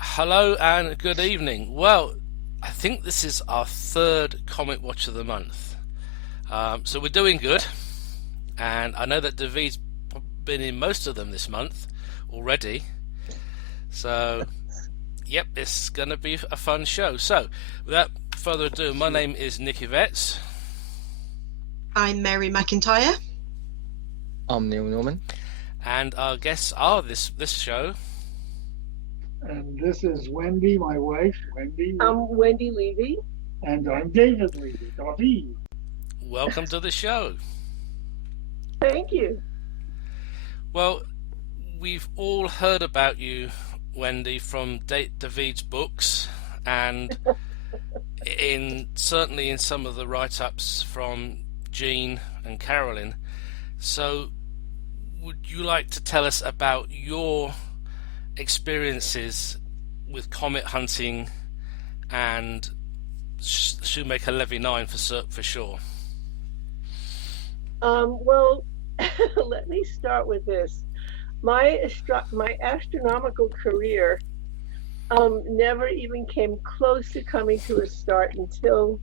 Hello and good evening. Well, I think this is our third Comic Watch of the month. So we're doing good, and I know that David's been in most of them this month already. So, yep, it's going to be a fun show. So, without further ado, my name is Nick Yvetts. I'm Mary McIntyre. I'm Neil Norman. And our guests are this show. And this is Wendee, my wife, Wendee. I'm Wendee Levy. And I'm David Levy, David. Welcome to the show. Thank you. Well, we've all heard about you, Wendee, from David's books, and certainly in some of the write-ups from Jean and Carolyn. So, would you like to tell us about your experiences with comet hunting and Shoemaker Levy 9 for sure? Well, let me start with this. My astronomical career never even came close to coming to a start until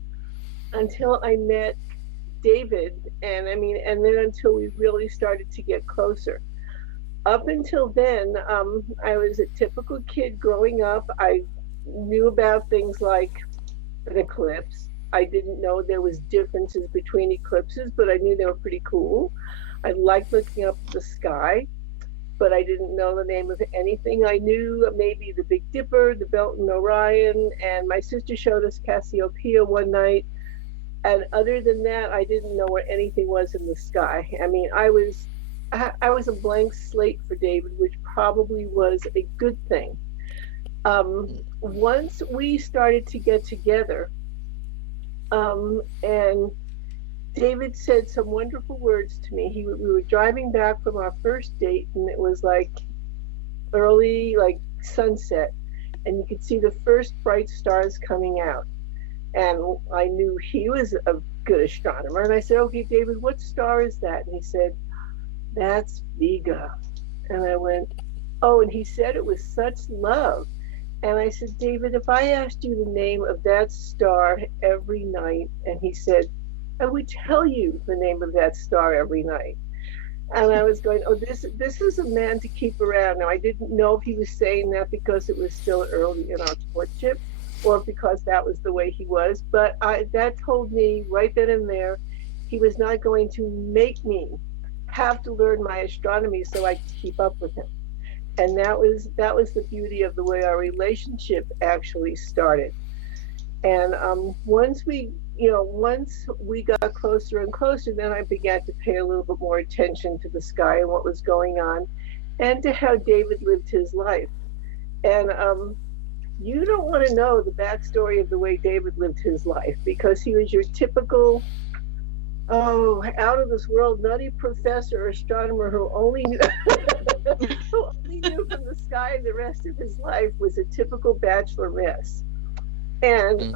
I met David, and then until we really started to get closer. Up until then, I was a typical kid growing up. I knew about things like an eclipse. I didn't know there was differences between eclipses, but I knew they were pretty cool. I liked looking up at the sky, but I didn't know the name of anything. I knew maybe the Big Dipper, the Belt and Orion, and my sister showed us Cassiopeia one night. And other than that, I didn't know where anything was in the sky. I mean, I was a blank slate for David, which probably was a good thing. Once we started to get together, and David said some wonderful words to me. We were driving back from our first date, and it was like early, like sunset, and you could see the first bright stars coming out. And I knew he was a good astronomer. And I said, okay, David, what star is that? And he said, that's Vega. And I went, oh, and he said it was such love. And I said, David, if I asked you the name of that star every night, and he said, I would tell you the name of that star every night. And I was going, oh, this is a man to keep around. Now, I didn't know if he was saying that because it was still early in our courtship, or because that was the way he was. But that told me right then and there, he was not going to make me have to learn my astronomy so I could keep up with him. And that was the beauty of the way our relationship actually started. And once we got closer and closer, then I began to pay a little bit more attention to the sky and what was going on, and to how David lived his life. And you don't want to know the backstory of the way David lived his life, because he was your typical, out of this world nutty professor or astronomer who only knew, from the sky. The rest of his life was a typical bachelor mess. And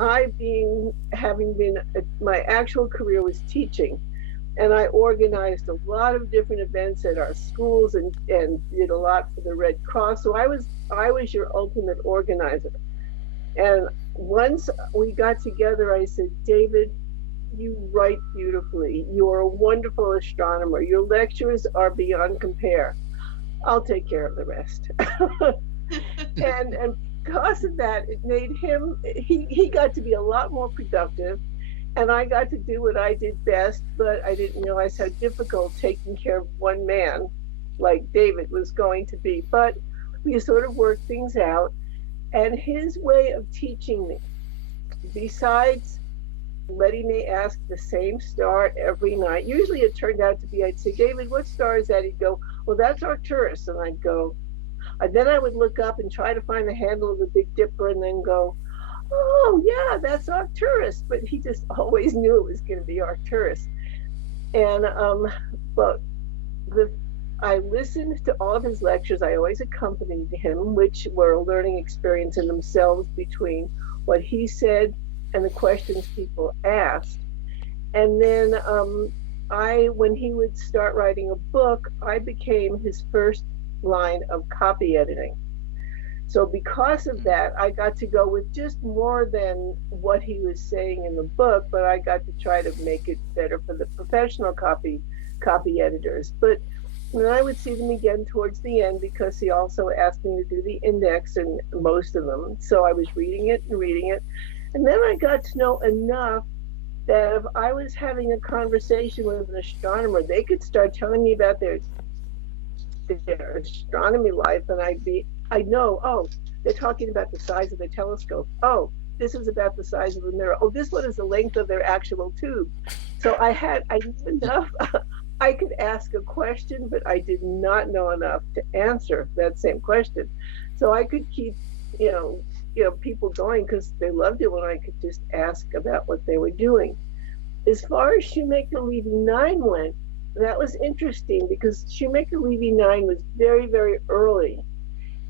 my actual career was teaching, and I organized a lot of different events at our schools and did a lot for the Red Cross. So I was your ultimate organizer. And once we got together, I said, David, you write beautifully. You're a wonderful astronomer. Your lectures are beyond compare. I'll take care of the rest. and because of that, it made him, he got to be a lot more productive, and I got to do what I did best, but I didn't realize how difficult taking care of one man like David was going to be. But we sort of worked things out, and his way of teaching me, besides letting me ask the same star every night, usually it turned out to be, I'd say, David, what star is that? He'd go, well, that's Arcturus. And I'd go, and then I would look up and try to find the handle of the Big Dipper, and then go, oh yeah, that's Arcturus. But he just always knew it was going to be Arcturus. And I listened to all of his lectures. I always accompanied him, which were a learning experience in themselves, between what he said and the questions people asked. And then when he would start writing a book, I became his first line of copy editing. So because of that, I got to go with just more than what he was saying in the book, but I got to try to make it better for the professional copy editors. But then I would see them again towards the end because he also asked me to do the index and most of them. So I was reading it. And then I got to know enough that if I was having a conversation with an astronomer, they could start telling me about their astronomy life, and I'd know, oh, they're talking about the size of the telescope. Oh, this is about the size of the mirror. Oh, this one is the length of their actual tube. So I knew enough. I could ask a question, but I did not know enough to answer that same question. So I could keep, people going because they loved it when I could just ask about what they were doing. As far as Shoemaker Levy 9 went, that was interesting because Shoemaker Levy 9 was very, very early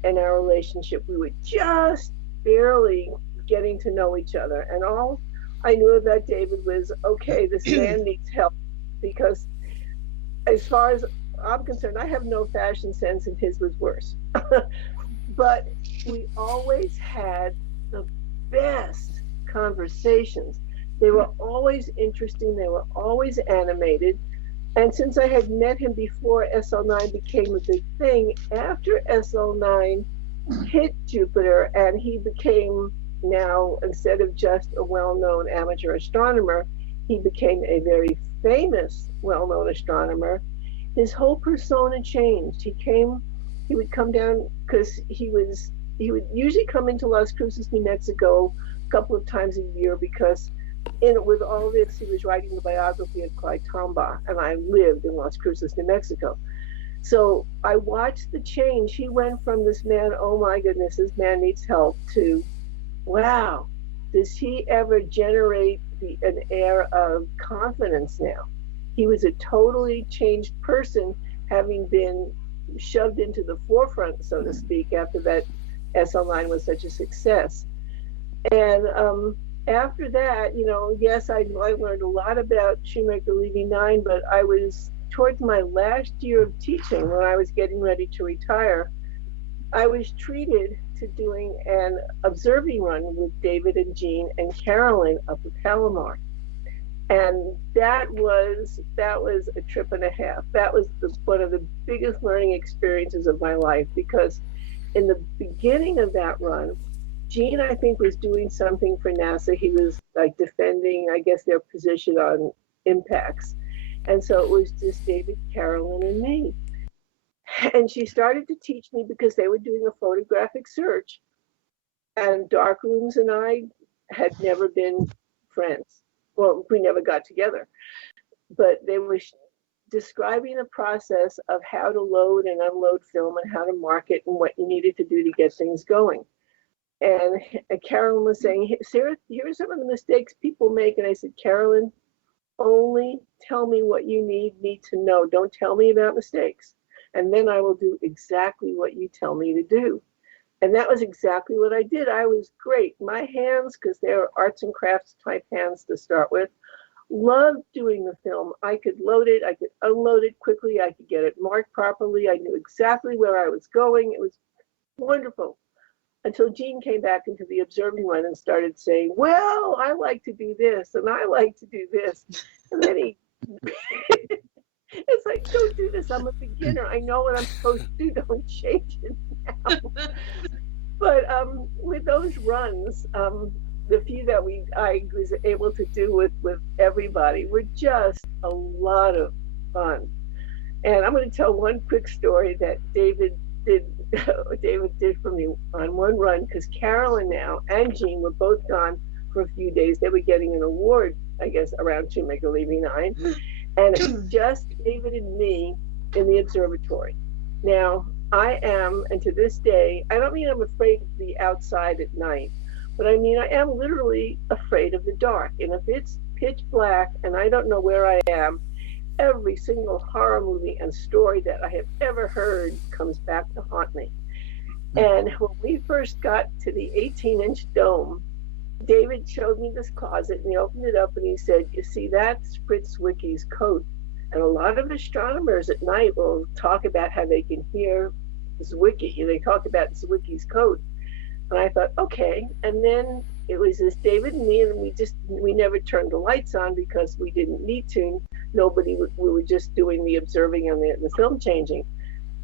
in our relationship. We were just barely getting to know each other. And all I knew about David was, okay, this man needs help. Because as far as I'm concerned, I have no fashion sense and his was worse. But we always had the best conversations. They were always interesting. They were always animated. And since I had met him before SL9 became a big thing, after SL9 hit Jupiter and he became now, instead of just a well-known amateur astronomer, he became a very famous, well-known astronomer, his whole persona changed. He would come down because he would usually come into Las Cruces, New Mexico a couple of times a year because with all this, he was writing the biography of Clyde Tombaugh, and I lived in Las Cruces, New Mexico. So I watched the change. He went from this man, oh my goodness, this man needs help, to, wow, does he ever generate an air of confidence now? He was a totally changed person, having been shoved into the forefront, so to speak, after that SL9 was such a success. And after that, yes, I learned a lot about Shoemaker Levy 9, but I was towards my last year of teaching when I was getting ready to retire. I was treated to doing an observing run with David and Jean and Carolyn up at Palomar. And that was a trip and a half. That was one of the biggest learning experiences of my life, because in the beginning of that run, Gene, I think, was doing something for NASA. He was like defending, I guess, their position on impacts. And so it was just David, Carolyn, and me. And she started to teach me because they were doing a photographic search. And Darkrooms and I had never been friends. Well, we never got together. But they were describing the process of how to load and unload film and how to mark it and what you needed to do to get things going. And Carolyn was saying, Sarah, here are some of the mistakes people make. And I said, Carolyn, only tell me what you need to know. Don't tell me about mistakes. And then I will do exactly what you tell me to do. And that was exactly what I did. I was great. My hands, because they were arts and crafts type hands to start with, loved doing the film. I could load it. I could unload it quickly. I could get it marked properly. I knew exactly where I was going. It was wonderful. Until Gene came back into the observing run and started saying, well, I like to do this and I like to do this. And then he, it's like, don't do this. I'm a beginner. I know what I'm supposed to do. Don't change it now. But with those runs, the few that I was able to do with everybody were just a lot of fun. And I'm going to tell one quick story that David did for me on one run, because Carolyn now and Jean were both gone for a few days. They were getting an award, I guess, around Shoemaker Levy 9. And it was just David and me in the observatory. Now, I am, and to this day, I don't mean I'm afraid of the outside at night, but I mean I am literally afraid of the dark. And if it's pitch black and I don't know where I am, every single horror movie and story that I have ever heard comes back to haunt me. And when we first got to the 18-inch dome, David showed me this closet and he opened it up and he said, you see, that's Fritz Zwickie's coat. And a lot of astronomers at night will talk about how they can hear Zwicky. They talked about Zwicky's coat. And I thought, okay. And then it was just David and me, and we never turned the lights on because we didn't need to. We were just doing the observing and the film changing.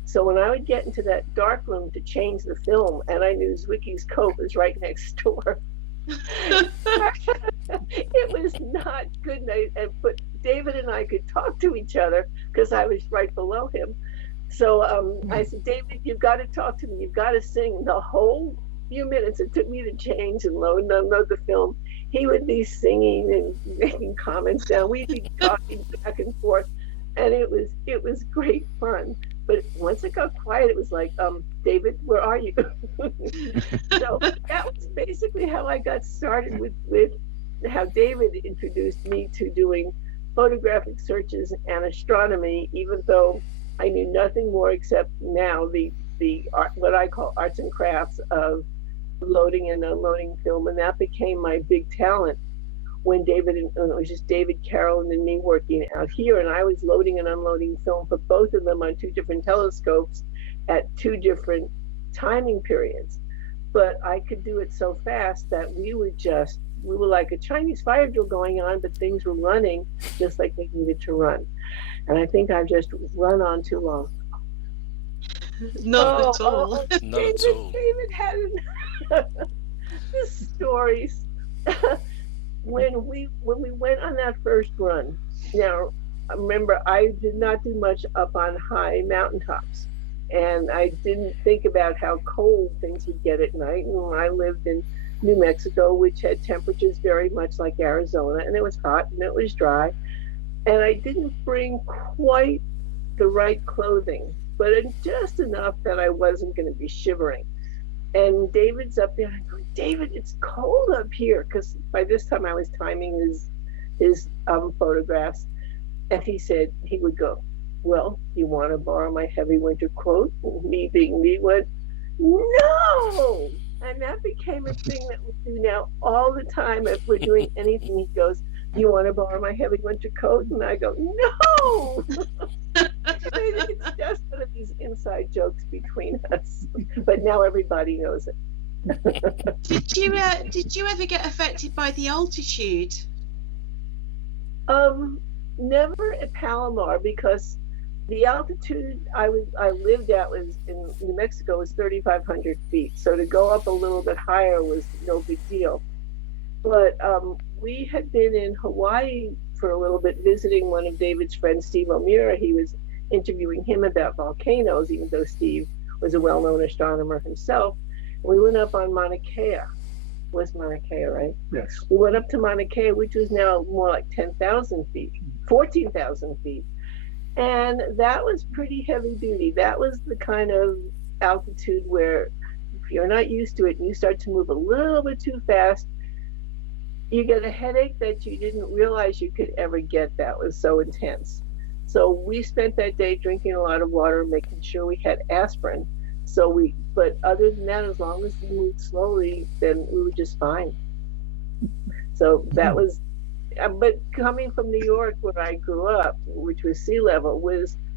So when I would get into that dark room to change the film, and I knew Zwicky's coat was right next door, it was not good. But David and I could talk to each other because I was right below him. So I said, David, you've got to talk to me. You've got to sing the whole few minutes it took me to change and load the film. He would be singing and making comments down. We'd be talking back and forth, and it was great fun. But once it got quiet, it was like, David, where are you? So that was basically how I got started with how David introduced me to doing photographic searches and astronomy, even though I knew nothing more except now the art, what I call arts and crafts of loading and unloading film, and that became my big talent when it was just David, Carolyn, and me working out here, and I was loading and unloading film for both of them on 2 different telescopes at 2 different timing periods. But I could do it so fast that we were like a Chinese fire drill going on, but things were running just like they needed to run. And I think I've just run on too long. Not at all. Not at all. David had the stories. When we went on that first run, now remember, I did not do much up on high mountaintops, and I didn't think about how cold things would get at night. And I lived in New Mexico, which had temperatures very much like Arizona, and it was hot and it was dry, and I didn't bring quite the right clothing, but just enough that I wasn't going to be shivering. And David's up there, and I go, David, it's cold up here, because by this time I was timing his photographs, and he would go, well, you want to borrow my heavy winter coat? Me being me went, no! And that became a thing that we do now all the time. If we're doing anything, he goes, you want to borrow my heavy winter coat? And I go, no! It's just one of these inside jokes between us. But now everybody knows it. Did you ever get affected by the altitude? Never at Palomar, because the altitude I lived at was in New Mexico was 3,500 feet. So to go up a little bit higher was no big deal. But we had been in Hawaii for a little bit visiting one of David's friends, Steve O'Meara. He was interviewing him about volcanoes, even though Steve was a well-known astronomer himself. We went up on Mauna Kea. Was Mauna Kea, right? Yes. We went up to Mauna Kea, which was now more like 10,000 feet, 14,000 feet. And that was pretty heavy duty. That was the kind of altitude where if you're not used to it and you start to move a little bit too fast, you get a headache that you didn't realize you could ever get. That was so intense. So we spent that day drinking a lot of water, making sure we had aspirin. But other than that, as long as we moved slowly, then we were just fine. So that was, but coming from New York, where I grew up, which was sea level,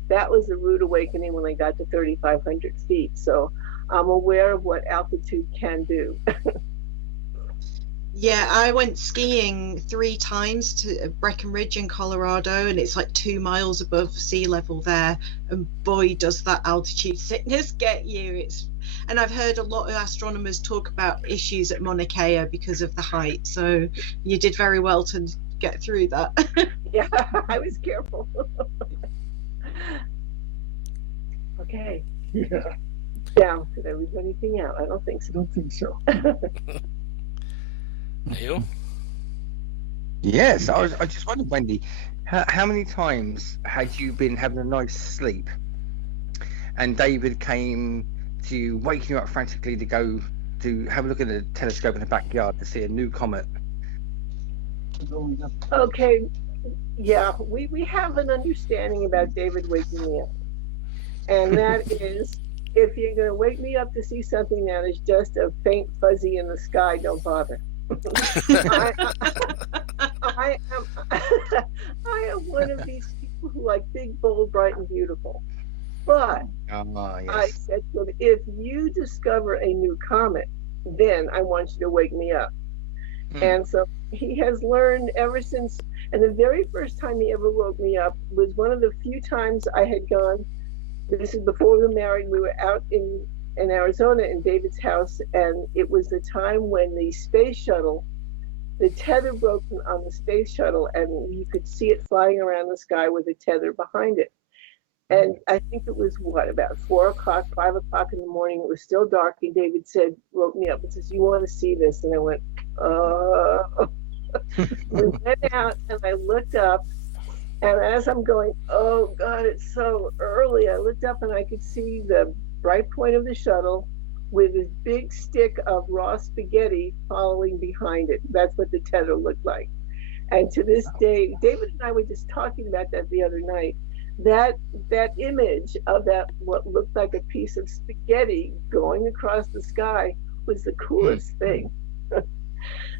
that was a rude awakening when I got to 3,500 feet. So I'm aware of what altitude can do. Yeah, I went skiing 3 times to Breckenridge in Colorado, and it's like 2 miles above sea level there. And boy, does that altitude sickness get you. And I've heard a lot of astronomers talk about issues at Mauna Kea because of the height. So you did very well to get through that. Yeah, I was careful. Okay. Yeah. Down. Did I leave anything out? I don't think so. I don't think so. Neil? Yes, I just wondered, Wendee, how many times had you been having a nice sleep and David came to you, waking you up frantically to go to have a look at the telescope in the backyard to see a new comet? Okay, yeah, we have an understanding about David waking me up, and that is, if you're going to wake me up to see something that is just a faint fuzzy in the sky, don't bother. I am one of these people who like big, bold, bright, and beautiful. But Ah, I yes. said to him, if you discover a new comet, then I want you to wake me up. And so he has learned ever since. And the very first time he ever woke me up was one of the few times I had gone. This is before we were married. We were out in Arizona in David's house, and it was the time when the space shuttle, the tether broke on the space shuttle, and you could see it flying around the sky with a tether behind it. And I think it was about 4 o'clock, 5 o'clock in the morning. It was still dark, and David woke me up and says, "You want to see this?" And I went, We went out, and I looked up, and as I'm going, oh God, it's so early, I looked up and I could see the bright point of the shuttle with this big stick of raw spaghetti following behind it. That's what the tether looked like. And to this day, David and I were just talking about that the other night. That image of that what looked like a piece of spaghetti going across the sky was the coolest thing.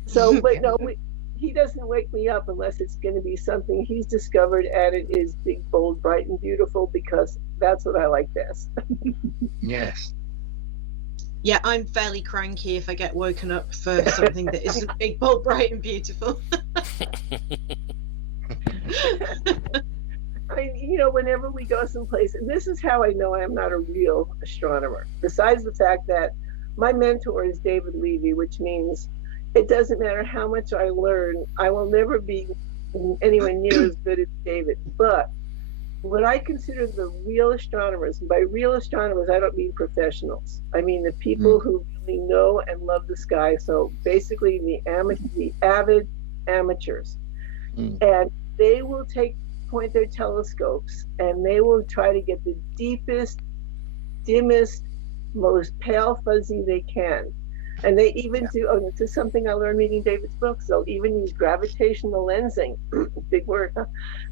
So, but no, he doesn't wake me up unless it's going to be something he's discovered, and it is big, bold, bright, and beautiful, because that's what I like best. Yes. Yeah, I'm fairly cranky if I get woken up for something that isn't big, bold, bright, and beautiful. Whenever we go someplace, and this is how I know I'm not a real astronomer, besides the fact that my mentor is David Levy, which means it doesn't matter how much I learn, I will never be anywhere near as good as David. But what I consider the real astronomers, and by real astronomers, I don't mean professionals. I mean the people who really know and love the sky. So basically the avid amateurs. And they will point their telescopes, and they will try to get the deepest, dimmest, most pale fuzzy they can. And they even do, this is something I learned reading David's books, they'll even use gravitational lensing, big word,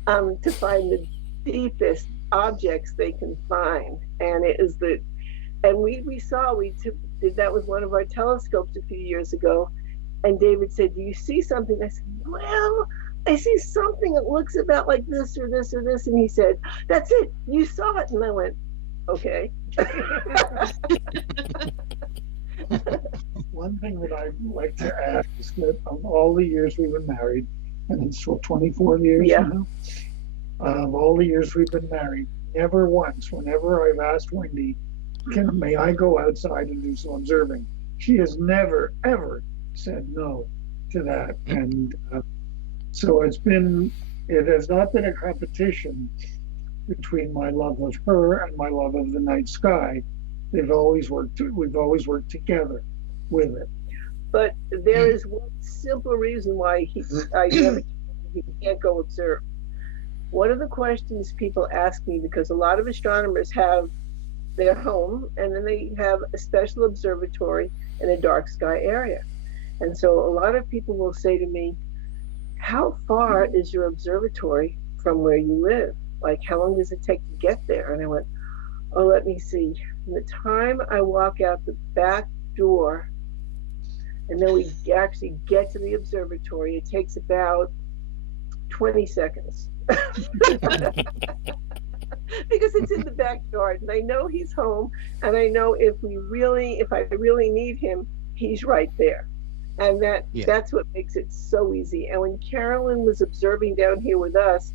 to find the deepest objects they can find. And it is we did that with one of our telescopes a few years ago. And David said, "Do you see something?" I said, "Well, I see something that looks about like this or this or this." And he said, "That's it, you saw it." And I went, "Okay." One thing that I'd like to add is that of all the years we've been married, and it's for 24 years now, of all the years we've been married, never once, whenever I've asked Wendee, may I go outside and do some observing, she has never, ever said no to that. And so it has not been a competition between my love of her and my love of the night sky. We've always worked together with it. But there is one simple reason why he can't go observe. One of the questions people ask me, because a lot of astronomers have their home and then they have a special observatory in a dark sky area. And so a lot of people will say to me, "How far is your observatory from where you live? Like, how long does it take to get there?" And I went, "Oh, let me see. From the time I walk out the back door and then we actually get to the observatory, it takes about 20 seconds." Because it's in the backyard, and I know he's home, and I know if I really need him, he's right there. And that's what makes it so easy. And when Carolyn was observing down here with us,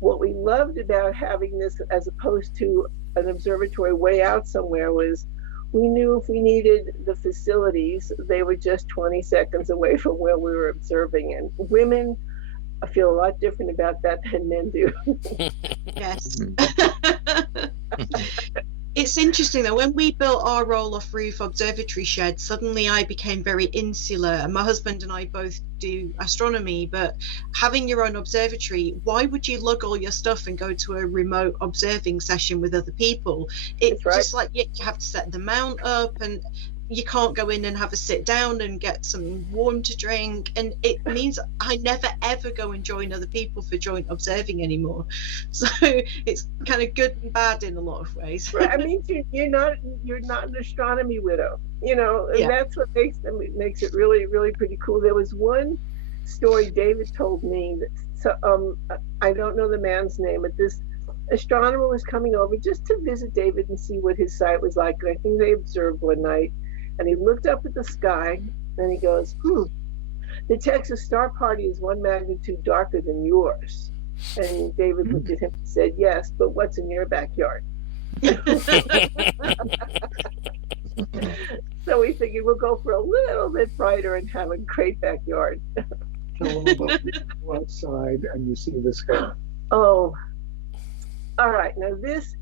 what we loved about having this as opposed to an observatory way out somewhere was we knew if we needed the facilities, they were just 20 seconds away from where we were observing. And women, I feel a lot different about that than men do. Yes. It's interesting though, when we built our roll-off roof observatory shed, suddenly I became very insular, and my husband and I both do astronomy, but having your own observatory, why would you lug all your stuff and go to a remote observing session with other people? It's just like you have to set the mount up, and you can't go in and have a sit down and get something warm to drink, and it means I never ever go and join other people for joint observing anymore. So it's kind of good and bad in a lot of ways. Right. I mean, you're not an astronomy widow, and that's what makes it really, really pretty cool. There was one story David told me that, I don't know the man's name, but astronomer was coming over just to visit David and see what his sight was like. And I think they observed one night, and he looked up at the sky and he goes, the Texas star party is 1 magnitude darker than yours. And David looked at him and said, yes, but what's in your backyard? So we figured we'll go for a little bit brighter and have a great backyard. Tell them about you go outside and you see the sky. Oh, all right. Now this,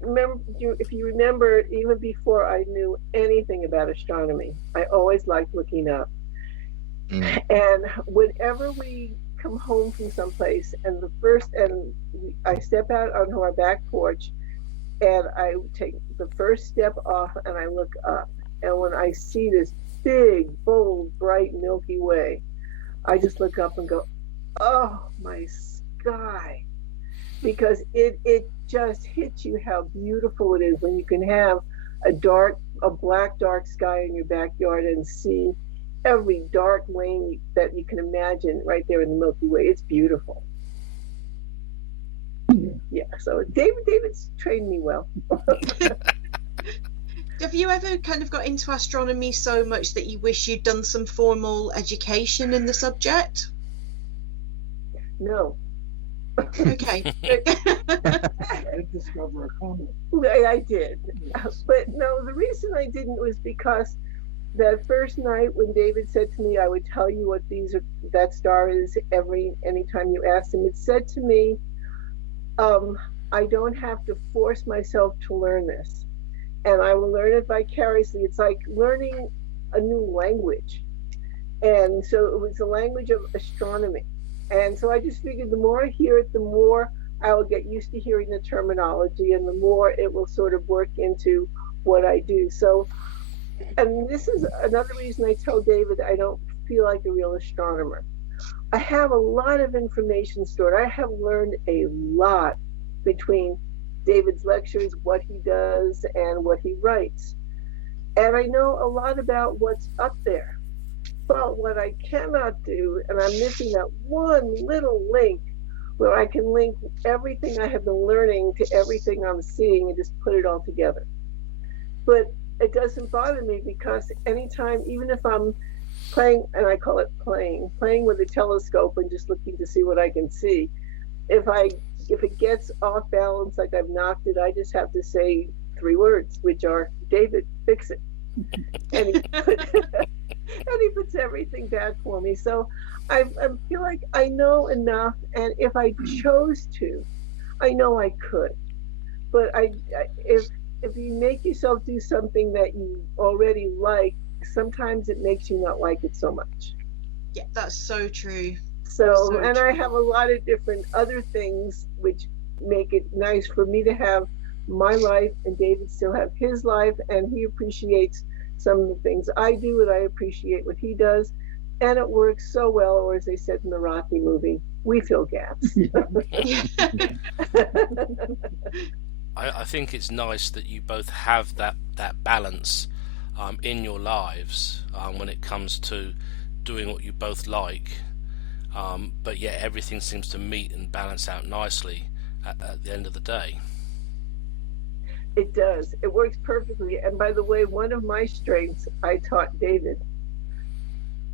if you remember, even before I knew anything about astronomy, I always liked looking up. And whenever we come home from someplace, and I step out onto our back porch, and I take the first step off, and I look up, and when I see this big, bold, bright Milky Way, I just look up and go, "Oh, my sky!" Because it just hits you how beautiful it is when you can have a black dark sky in your backyard and see every dark lane that you can imagine right there in the Milky Way. It's beautiful. Yeah, so David's trained me well. Have you ever kind of got into astronomy so much that you wish you'd done some formal education in the subject? No. Okay. I did discover a comet. I did. But no, the reason I didn't was because that first night when David said to me, I would tell you what that star is anytime you asked him, it said to me, I don't have to force myself to learn this, and I will learn it vicariously. It's like learning a new language. And so it was the language of astronomy. And so I just figured the more I hear it, the more I will get used to hearing the terminology, and the more it will sort of work into what I do. So, and this is another reason I tell David I don't feel like a real astronomer. I have a lot of information stored. I have learned a lot between David's lectures, what he does, and what he writes. And I know a lot about what's up there. But what I cannot do, and I'm missing that one little link where I can link everything I have been learning to everything I'm seeing and just put it all together. But it doesn't bother me, because anytime, even if I'm playing, and I call it playing with a telescope and just looking to see what I can see, if it gets off balance, like I've knocked it, I just have to say 3 words, which are, David, fix it. And he puts everything back for me. So I feel like I know enough, and if I chose to, I know I could. But if you make yourself do something that you already like, sometimes it makes you not like it so much. Yeah, that's so true. So and I have a lot of different other things which make it nice for me to have my life, and David still have his life, and he appreciates some of the things I do, and I appreciate what he does, and it works so well. Or as they said in the Rocky movie, we fill gaps. I think it's nice that you both have that balance in your lives when it comes to doing what you both like, but yeah, everything seems to meet and balance out nicely at the end of the day. It does. It works perfectly. And by the way, one of my strengths, I taught David.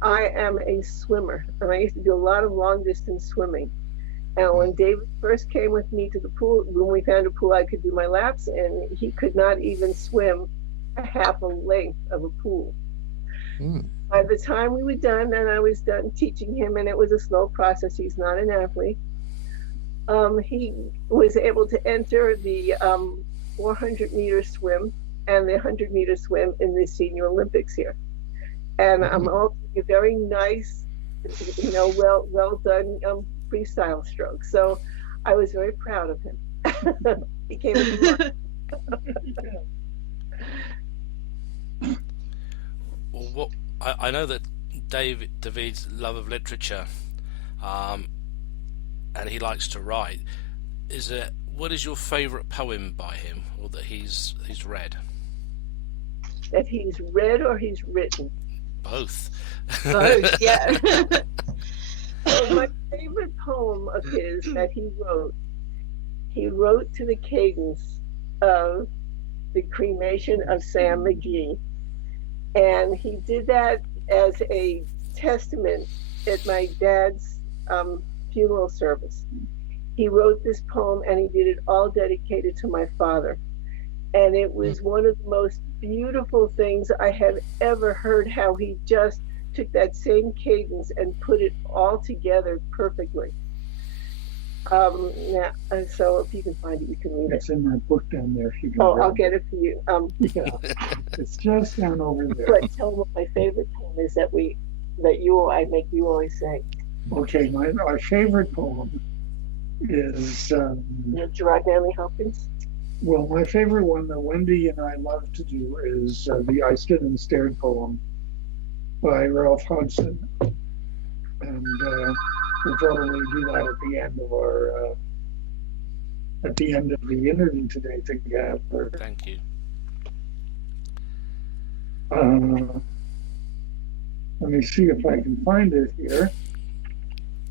I am a swimmer, and I used to do a lot of long distance swimming. And when David first came with me to the pool, when we found a pool I could do my laps in, he could not even swim a half a length of a pool. By the time we were done, and I was done teaching him, and it was a slow process, he's not an athlete, he was able to enter the 400-meter swim and the 100-meter swim in the Senior Olympics here. And I'm also a very nice, well done freestyle stroke. So I was very proud of him. He came into Well, I know that David's love of literature, and he likes to write. What is your favourite poem by him, or that he's read? That he's read or he's written? Both. Both, yeah. So my favorite poem of his that he wrote, he wrote to the cadence of the cremation of Sam McGee. And he did that as a testament at my dad's funeral service. He wrote this poem and he did it all dedicated to my father. And it was one of the most beautiful things I have ever heard, how he just took that same cadence and put it all together perfectly. Yeah, so if you can find it, you can read it. It's in that book down there. If you can I'll get it for you. Yeah, it's just down over there. But tell them what my favorite poem is that I make you always say. Okay, my favorite poem is Gerard Manley Hopkins. well, my favorite one that Wendee and I love to do is the I Stood and Stared poem by Ralph Hudson, and we'll probably do that at the end of our at the end of the interview today together. Thank you. Let me see if I can find it here.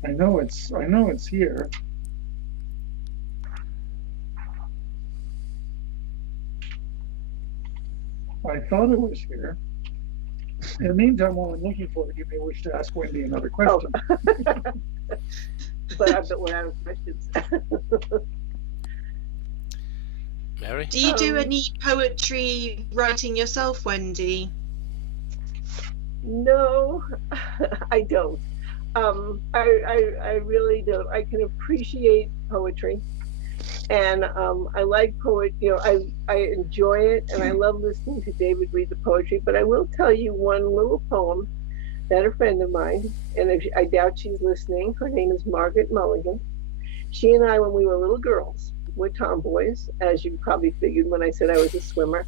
I know it's here. I thought it was here. In the meantime, while I'm looking for it, you may wish to ask Wendee another question. But we're out of questions. Mary? Do you do any poetry writing yourself, Wendee? No, I don't. I really don't. I can appreciate poetry, and I like I enjoy it, and I love listening to David read the poetry. But I will tell you one little poem that a friend of mine, and I doubt she's listening. Her name is Margaret Mulligan. She and I, when we were little girls, were tomboys, as you probably figured when I said I was a swimmer.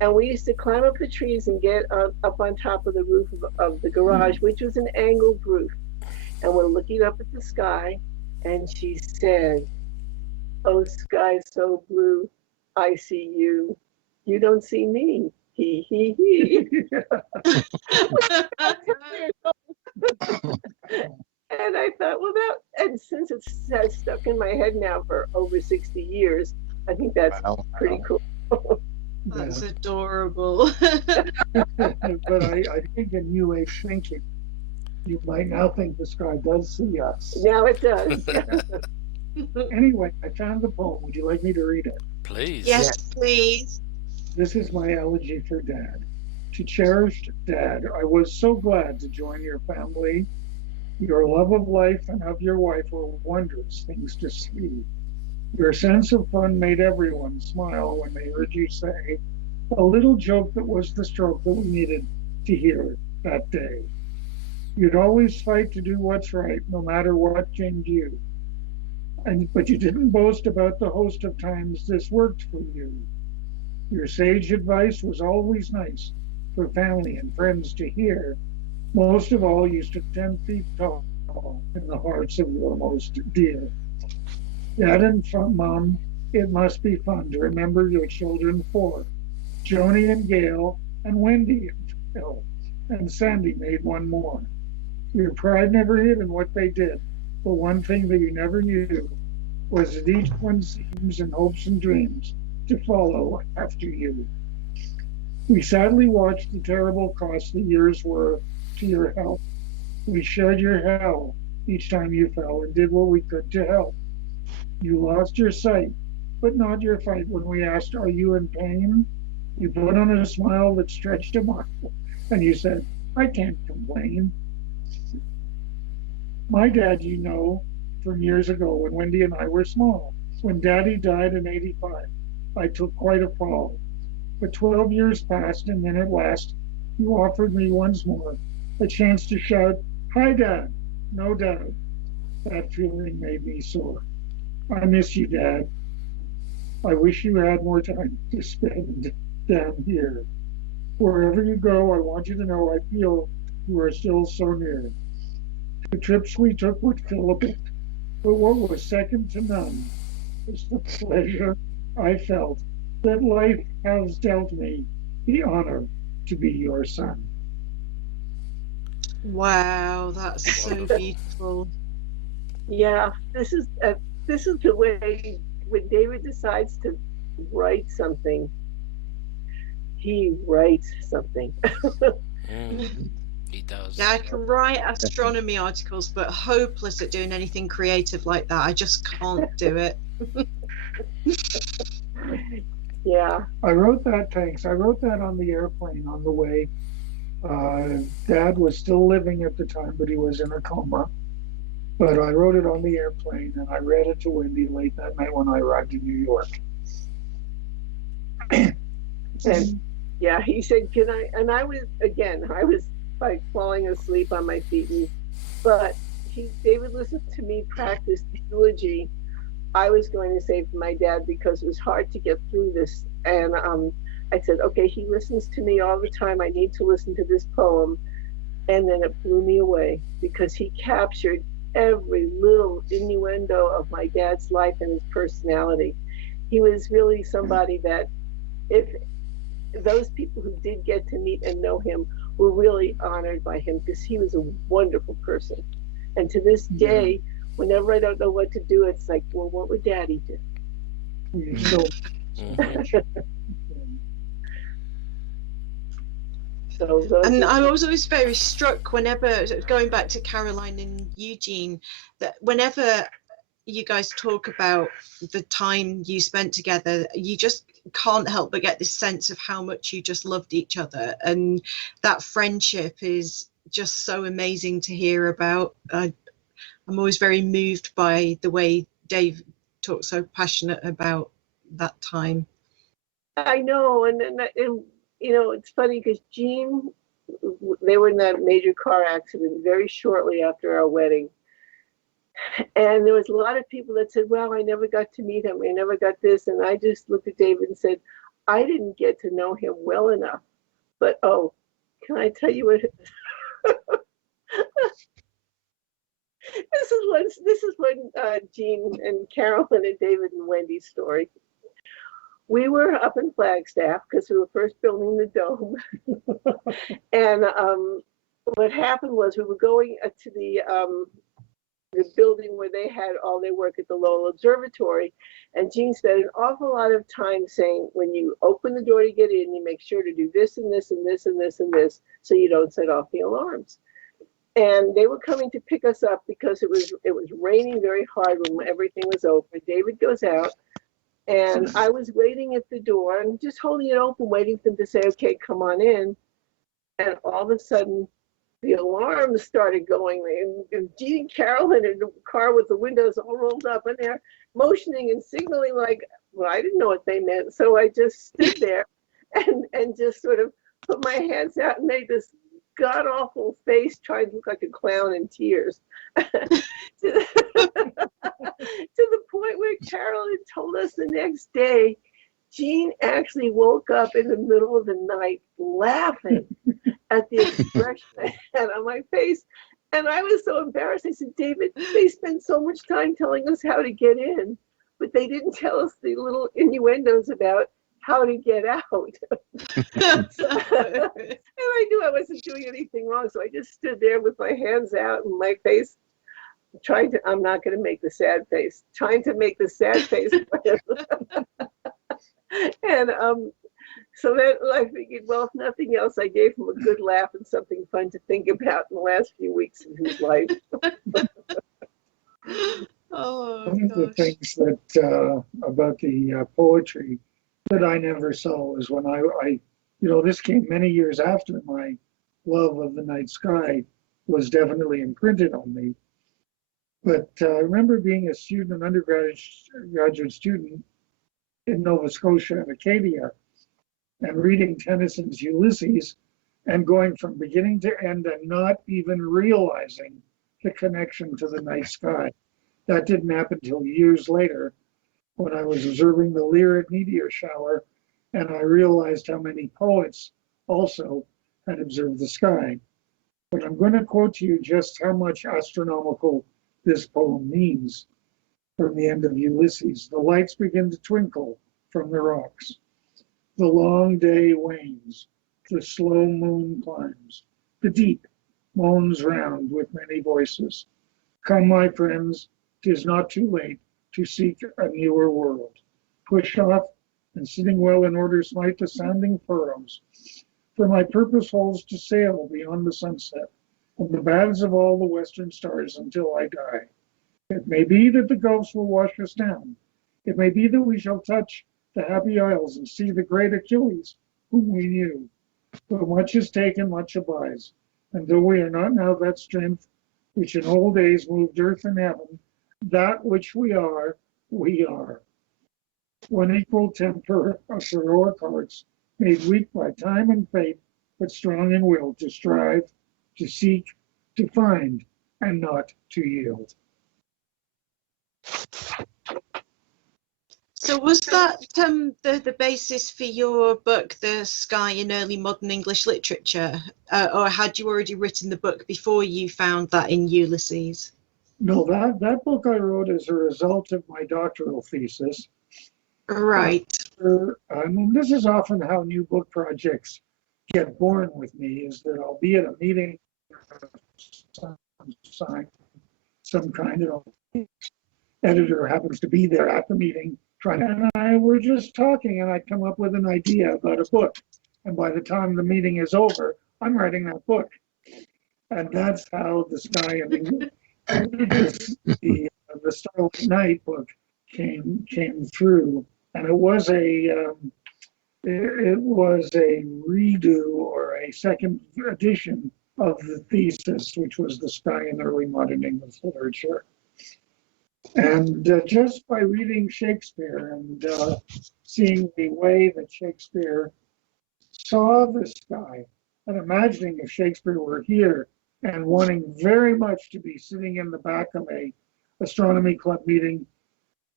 And we used to climb up the trees and get up on top of the roof of the garage, which was an angled roof. And we're looking up at the sky, and she said, "Oh, sky so blue, I see you. You don't see me. He, he, he." And I thought, well, and since it has stuck in my head now for over 60 years, I think that's pretty cool. That's adorable. But I think in New Age thinking, you might now think the sky does see us. Now it does. Anyway, I found the poem. Would you like me to read it? Please. Yes, please. This is my elegy for Dad. To cherished Dad, I was so glad to join your family. Your love of life and of your wife were wondrous things to see. Your sense of fun made everyone smile when they heard you say a little joke that was the stroke that we needed to hear that day. You'd always fight to do what's right, no matter what changed you. But you didn't boast about the host of times this worked for you. Your sage advice was always nice for family and friends to hear. Most of all, you stood 10 feet tall in the hearts of your most dear. Dad and Mom, it must be fun to remember your children four. Joni and Gail and Wendee and Phil and Sandy made one more. Your pride never hid in what they did, but one thing that you never knew was that each one's dreams and hopes and dreams to follow after you. We sadly watched the terrible cost the years were to your health. We shared your hell each time you fell and did what we could to help. You lost your sight, but not your fight when we asked, "Are you in pain?" You put on a smile that stretched a mile, and you said, "I can't complain." My dad, you know, from years ago when Wendee and I were small. When Daddy died in '85, I took quite a fall. But 12 years passed, and then at last, you offered me once more a chance to shout, "Hi, Dad," no doubt. That feeling made me sore. I miss you, Dad. I wish you had more time to spend down here. Wherever you go, I want you to know I feel you are still so near. The trips we took would fill a bit, but what was second to none was the pleasure I felt that life has dealt me the honor to be your son. Wow, that's so beautiful. Yeah, this is the way when David decides to write something, he writes something. He does. Yeah, I can write astronomy articles, but hopeless at doing anything creative like that. I just can't do it. Yeah. I wrote that, thanks. I wrote that on the airplane on the way. Dad was still living at the time, but he was in a coma. But I wrote it on the airplane, and I read it to Wendee late that night when I arrived in New York. And yeah, he said, "Can I?" And I was like falling asleep on my feet. But David listened to me practice the eulogy I was going to say for my dad because it was hard to get through this. And I said, okay, he listens to me all the time. I need to listen to this poem. And then it blew me away because he captured every little innuendo of my dad's life and his personality. He was really somebody that, if those people who did get to meet and know him were really honored by him because he was a wonderful person. And to this day, whenever I don't know what to do, it's like, well, what would Daddy do? So, And I was always very struck whenever, going back to Caroline and Eugene, that whenever you guys talk about the time you spent together, you just can't help but get this sense of how much you just loved each other. And that friendship is just so amazing to hear about. I'm always very moved by the way Dave talks so passionate about that time. I know, and you know, it's funny because Jean, they were in that major car accident very shortly after our wedding. And there was a lot of people that said, well, I never got to meet him. I never got this. And I just looked at David and said, I didn't get to know him well enough. But, oh, can I tell you what? This is when Jean and Carolyn and David and Wendee's story. We were up in Flagstaff because we were first building the dome. And what happened was we were going to the building where they had all their work at the Lowell Observatory. And Jean spent an awful lot of time saying, when you open the door to get in, you make sure to do this and this and this and this and this so you don't set off the alarms. And they were coming to pick us up because it was raining very hard when everything was open. David goes out, and I was waiting at the door and just holding it open, waiting for them to say, okay, come on in. And all of a sudden, the alarms started going. And Jean and Carolyn in the car with the windows all rolled up, and they're motioning and signaling like, well, I didn't know what they meant. So I just stood there and just sort of put my hands out and made this god-awful face, trying to look like a clown in tears. to the point where Carolyn told us the next day, Jean actually woke up in the middle of the night laughing at the expression I had on my face. And I was so embarrassed. I said, David, they spent so much time telling us how to get in, but they didn't tell us the little innuendos about how to get out. And I knew I wasn't doing anything wrong, so I just stood there with my hands out and my face I'm not going to make the sad face, trying to make the sad face. And so that I figured, well, if nothing else, I gave him a good laugh and something fun to think about in the last few weeks of his life. Oh, one of the gosh. things that about the poetry that I never saw was when I, you know, this came many years after my love of the night sky was definitely imprinted on me. But I remember being a student, an undergraduate student in Nova Scotia and Acadia, and reading Tennyson's Ulysses and going from beginning to end and not even realizing the connection to the night sky. That didn't happen until years later when I was observing the Lyrid meteor shower, and I realized how many poets also had observed the sky. But I'm going to quote to you just how much astronomical this poem means. From the end of Ulysses, the lights begin to twinkle from the rocks. The long day wanes, the slow moon climbs, the deep moans round with many voices. Come, my friends, 'tis not too late to seek a newer world. Push off, and sitting well in order smite the sounding furrows. For my purpose holds to sail beyond the sunset, from the baths of all the western stars until I die. It may be that the gulfs will wash us down. It may be that we shall touch the happy isles and see the great Achilles, whom we knew. But much is taken, much abides. And though we are not now that strength which in old days moved earth and heaven, that which we are, we are. One equal temper of heroic hearts, made weak by time and fate, but strong in will to strive, to seek, to find, and not to yield. So was that the basis for your book, The Sky in Early Modern English Literature? Or had you already written the book before you found that in Ulysses? No, that book I wrote as a result of my doctoral thesis. Right. This is often how new book projects get born with me, is that I'll be at a meeting of some kind of editor happens to be there at the meeting, and we're just talking, and I come up with an idea about a book. And by the time the meeting is over, I'm writing that book. And that's how The Sky and the Starlit Night book came through. And it was a redo or a second edition of the thesis, which was The Sky in Early Modern English Literature. And just by reading Shakespeare and seeing the way that Shakespeare saw the sky, and imagining if Shakespeare were here and wanting very much to be sitting in the back of a astronomy club meeting,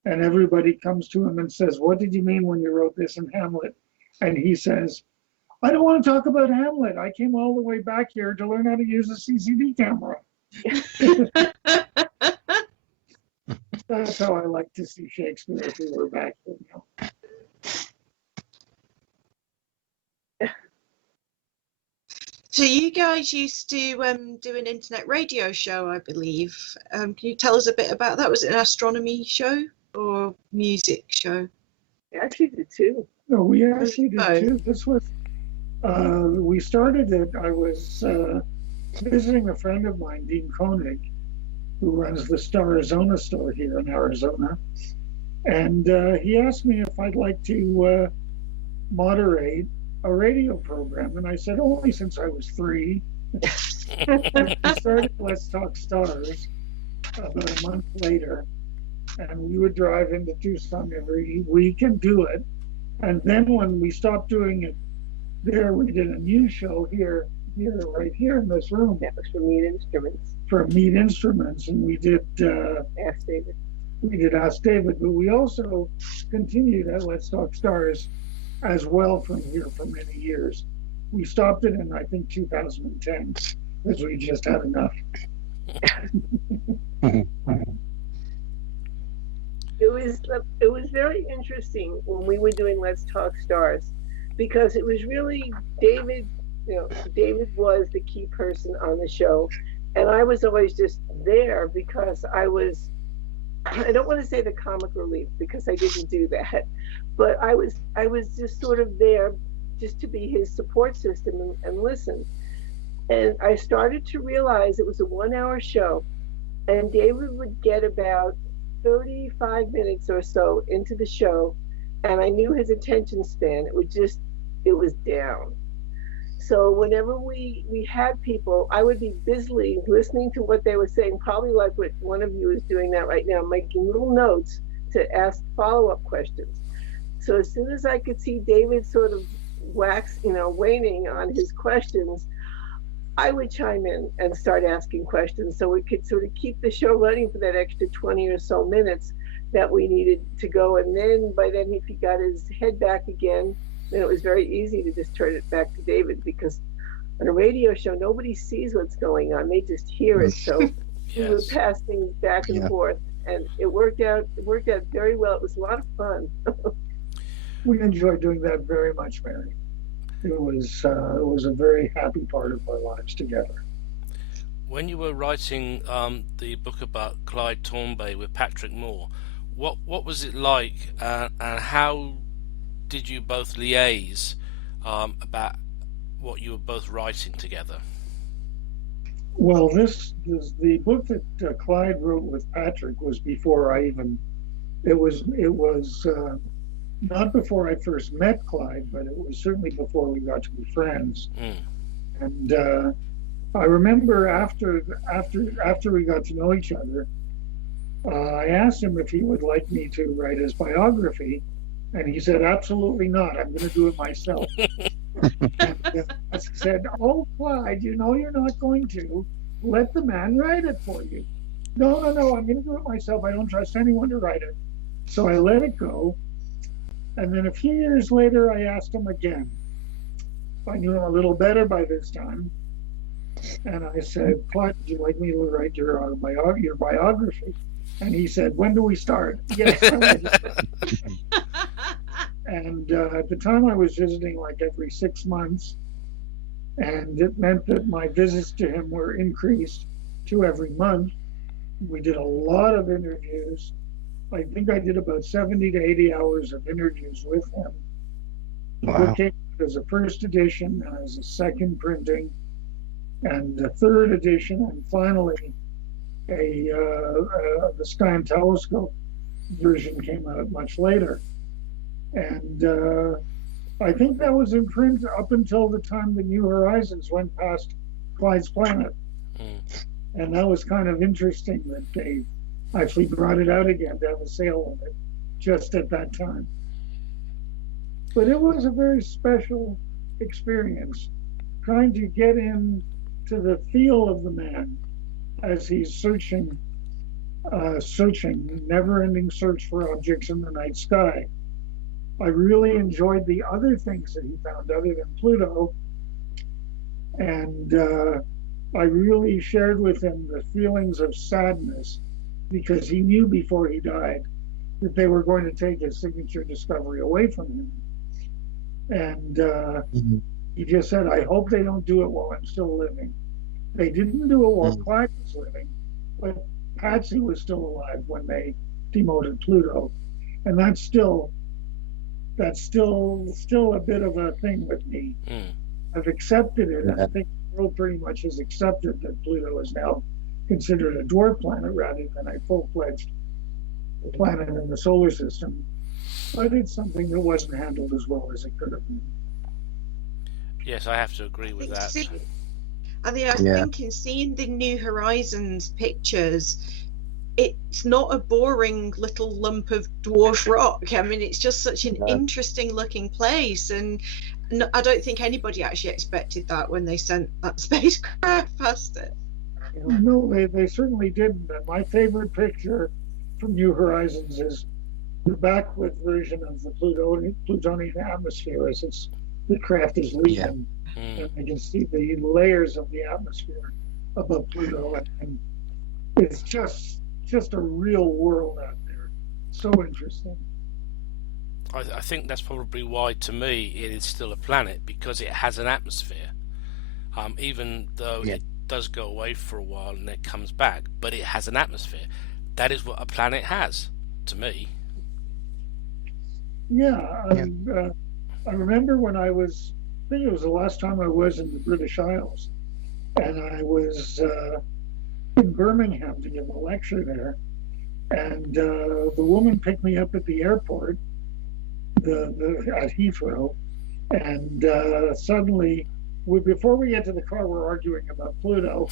and everybody comes to him and says, "What did you mean when you wrote this in Hamlet?" And he says, "I don't want to talk about Hamlet. I came all the way back here to learn how to use a CCD camera." That's how I like to see Shakespeare if we were back here now. So you guys used to do an internet radio show, I believe. Can you tell us a bit about that? Was it an astronomy show or music show? We actually did too. No, we actually did too. This was, we started it, I was visiting a friend of mine, Dean Koenig, who runs the Star Arizona store here in Arizona. And he asked me if I'd like to moderate a radio program. And I said, only since I was 3. We started Let's Talk Stars about a month later. And we would drive into Tucson every week and do it. And then when we stopped doing it there, we did a new show here, right here in this room. That was for Mead Instruments. For Mead Instruments, and we did Ask David. We did Ask David, but we also continued at Let's Talk Stars as well from here for many years. We stopped it in, I think, 2010 because we just had enough. It was very interesting when we were doing Let's Talk Stars, because it was really David. David was the key person on the show, and I was always just there because I don't want to say the comic relief because I didn't do that, but I was just sort of there just to be his support system and listen. And I started to realize it was a 1-hour show, and David would get about 35 minutes or so into the show, and I knew his attention span, it was down. So whenever we had people, I would be busily listening to what they were saying, probably like what one of you is doing that right now, making little notes to ask follow-up questions. So as soon as I could see David sort of waning on his questions, I would chime in and start asking questions so we could sort of keep the show running for that extra 20 or so minutes that we needed to go. And then by then, if he got his head back again, then it was very easy to just turn it back to David, because on a radio show, nobody sees what's going on. They just hear it. So yes. We would pass things back and forth, and it worked out very well. It was a lot of fun. We enjoyed doing that very much, Mary. It was a very happy part of our lives together. When you were writing the book about Clyde Torbay with Patrick Moore, what was it like, and how did you both liaise about what you were both writing together? Well, the book that Clyde wrote with Patrick was before I even. It was not before I first met Clyde, but it was certainly before we got to be friends. And I remember after we got to know each other, I asked him if he would like me to write his biography, and he said, "Absolutely not. I'm going to do it myself." And I said, "Oh, Clyde, you know you're not going to. Let the man write it for you." No, I'm going to do it myself. I don't trust anyone to write it. So I let it go. And then a few years later, I asked him again. I knew him a little better by this time. And I said, "Clyde, would you like me to write your biography?" And he said, "When do we start?" Yes. And at the time I was visiting like every 6 months, and it meant that my visits to him were increased to every month. We did a lot of interviews. I think I did about 70 to 80 hours of interviews with him. The book came out as a first edition and as a second printing, and a third edition, and finally the Sky and Telescope version came out much later. And I think that was in print up until the time the New Horizons went past Clyde's Planet. And that was kind of interesting that they actually brought it out again to have a sale of it just at that time. But it was a very special experience trying to get into the feel of the man as he's searching, never-ending search for objects in the night sky. I really enjoyed the other things that he found other than Pluto. And I really shared with him the feelings of sadness because he knew before he died that they were going to take his signature discovery away from him. And he just said, "I hope they don't do it while I'm still living." They didn't do it while Clyde was living, but Patsy was still alive when they demoted Pluto. And that's still a bit of a thing with me. I've accepted it. I think the world pretty much has accepted that Pluto is now considered a dwarf planet rather than a full-fledged planet in the solar system. But it's something that wasn't handled as well as it could have been. Yes, I have to agree with that. I think in seeing the New Horizons pictures, it's not a boring little lump of dwarf rock. I mean, it's just such an interesting looking place, and I don't think anybody actually expected that when they sent that spacecraft past it. No, they certainly didn't. My favorite picture from New Horizons is the backlit version of the Plutonian atmosphere as the craft is leaving. And you can see the layers of the atmosphere above Pluto, and it's just a real world out there. So interesting. I think that's probably why, to me, it is still a planet, because it has an atmosphere. Even though it does go away for a while and it comes back, but it has an atmosphere. That is what a planet has, to me. I remember when I think it was the last time I was in the British Isles, and I was in Birmingham to give a lecture there, and the woman picked me up at the airport, at Heathrow, and suddenly, before we get to the car, we're arguing about Pluto.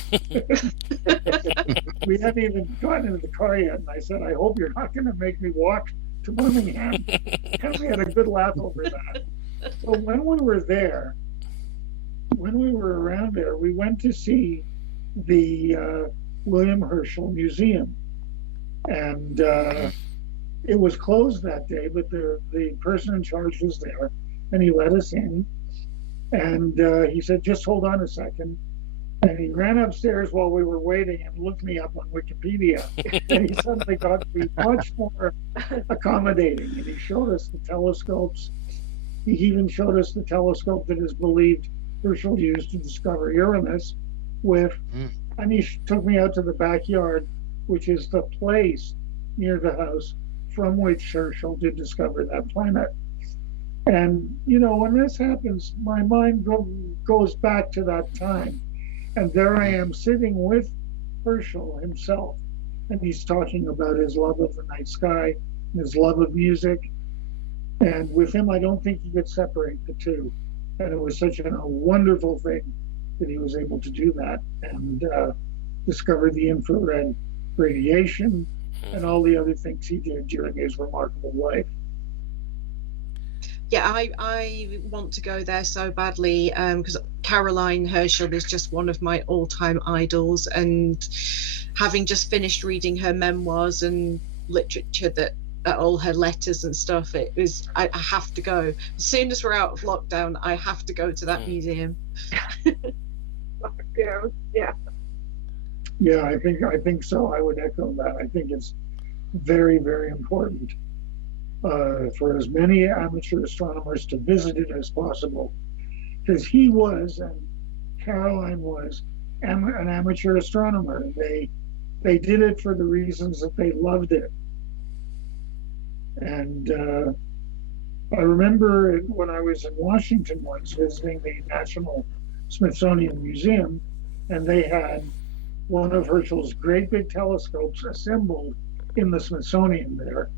We hadn't even gotten into the car yet, and I said, "I hope you're not going to make me walk to Birmingham." And we had a good laugh over that. So when we were around there, we went to see the William Herschel Museum, and it was closed that day, but the person in charge was there, and he let us in, and he said, "Just hold on a second." And he ran upstairs while we were waiting and looked me up on Wikipedia, and he suddenly got to be much more accommodating, and he showed us the telescopes. He even showed us the telescope that is believed Herschel used to discover Uranus and he took me out to the backyard, which is the place near the house from which Herschel did discover that planet. And, you know, when this happens, my mind goes back to that time. And there I am sitting with Herschel himself. And he's talking about his love of the night sky, and his love of music. And with him, I don't think he could separate the two. And it was such a wonderful thing that he was able to do that and discover the infrared radiation and all the other things he did during his remarkable life. Yeah, I want to go there so badly because Caroline Herschel is just one of my all-time idols, and having just finished reading her memoirs and literature, that all her letters and stuff, it was I have to go. As soon as we're out of lockdown, I have to go to that museum. Yeah. Yeah, I think so. I would echo that. I think it's very, very important for as many amateur astronomers to visit it as possible, because he was, and Caroline was, an amateur astronomer. They did it for the reasons that they loved it. And I remember when I was in Washington once visiting the National Smithsonian Museum, and they had one of Herschel's great big telescopes assembled in the Smithsonian there.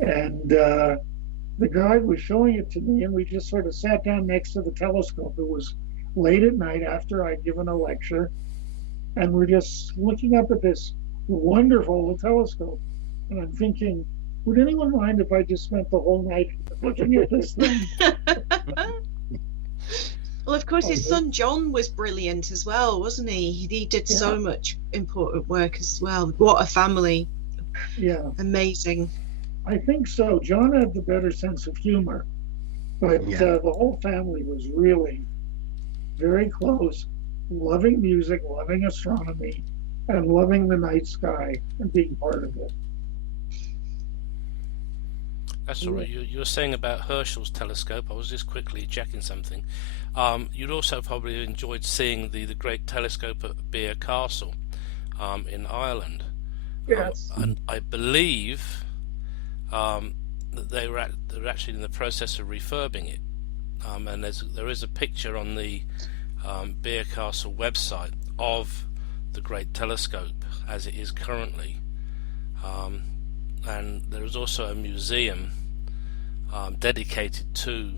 And the guide was showing it to me, and we just sort of sat down next to the telescope. It was late at night after I'd given a lecture, and we're just looking up at this wonderful telescope. And I'm thinking, would anyone mind if I just spent the whole night looking at this thing? Well, of course, his son John was brilliant as well, wasn't he? He did so much important work as well. What a family. Yeah. Amazing. I think so. John had the better sense of humor, but the whole family was really very close, loving music, loving astronomy, and loving the night sky and being part of it. That's all right. You were saying about Herschel's telescope. I was just quickly checking something. You'd also probably enjoyed seeing the great telescope at Beer Castle in Ireland. Yes. And I believe that they're actually in the process of refurbing it. And there is a picture on the Beer Castle website of the great telescope as it is currently. And there is also a museum dedicated to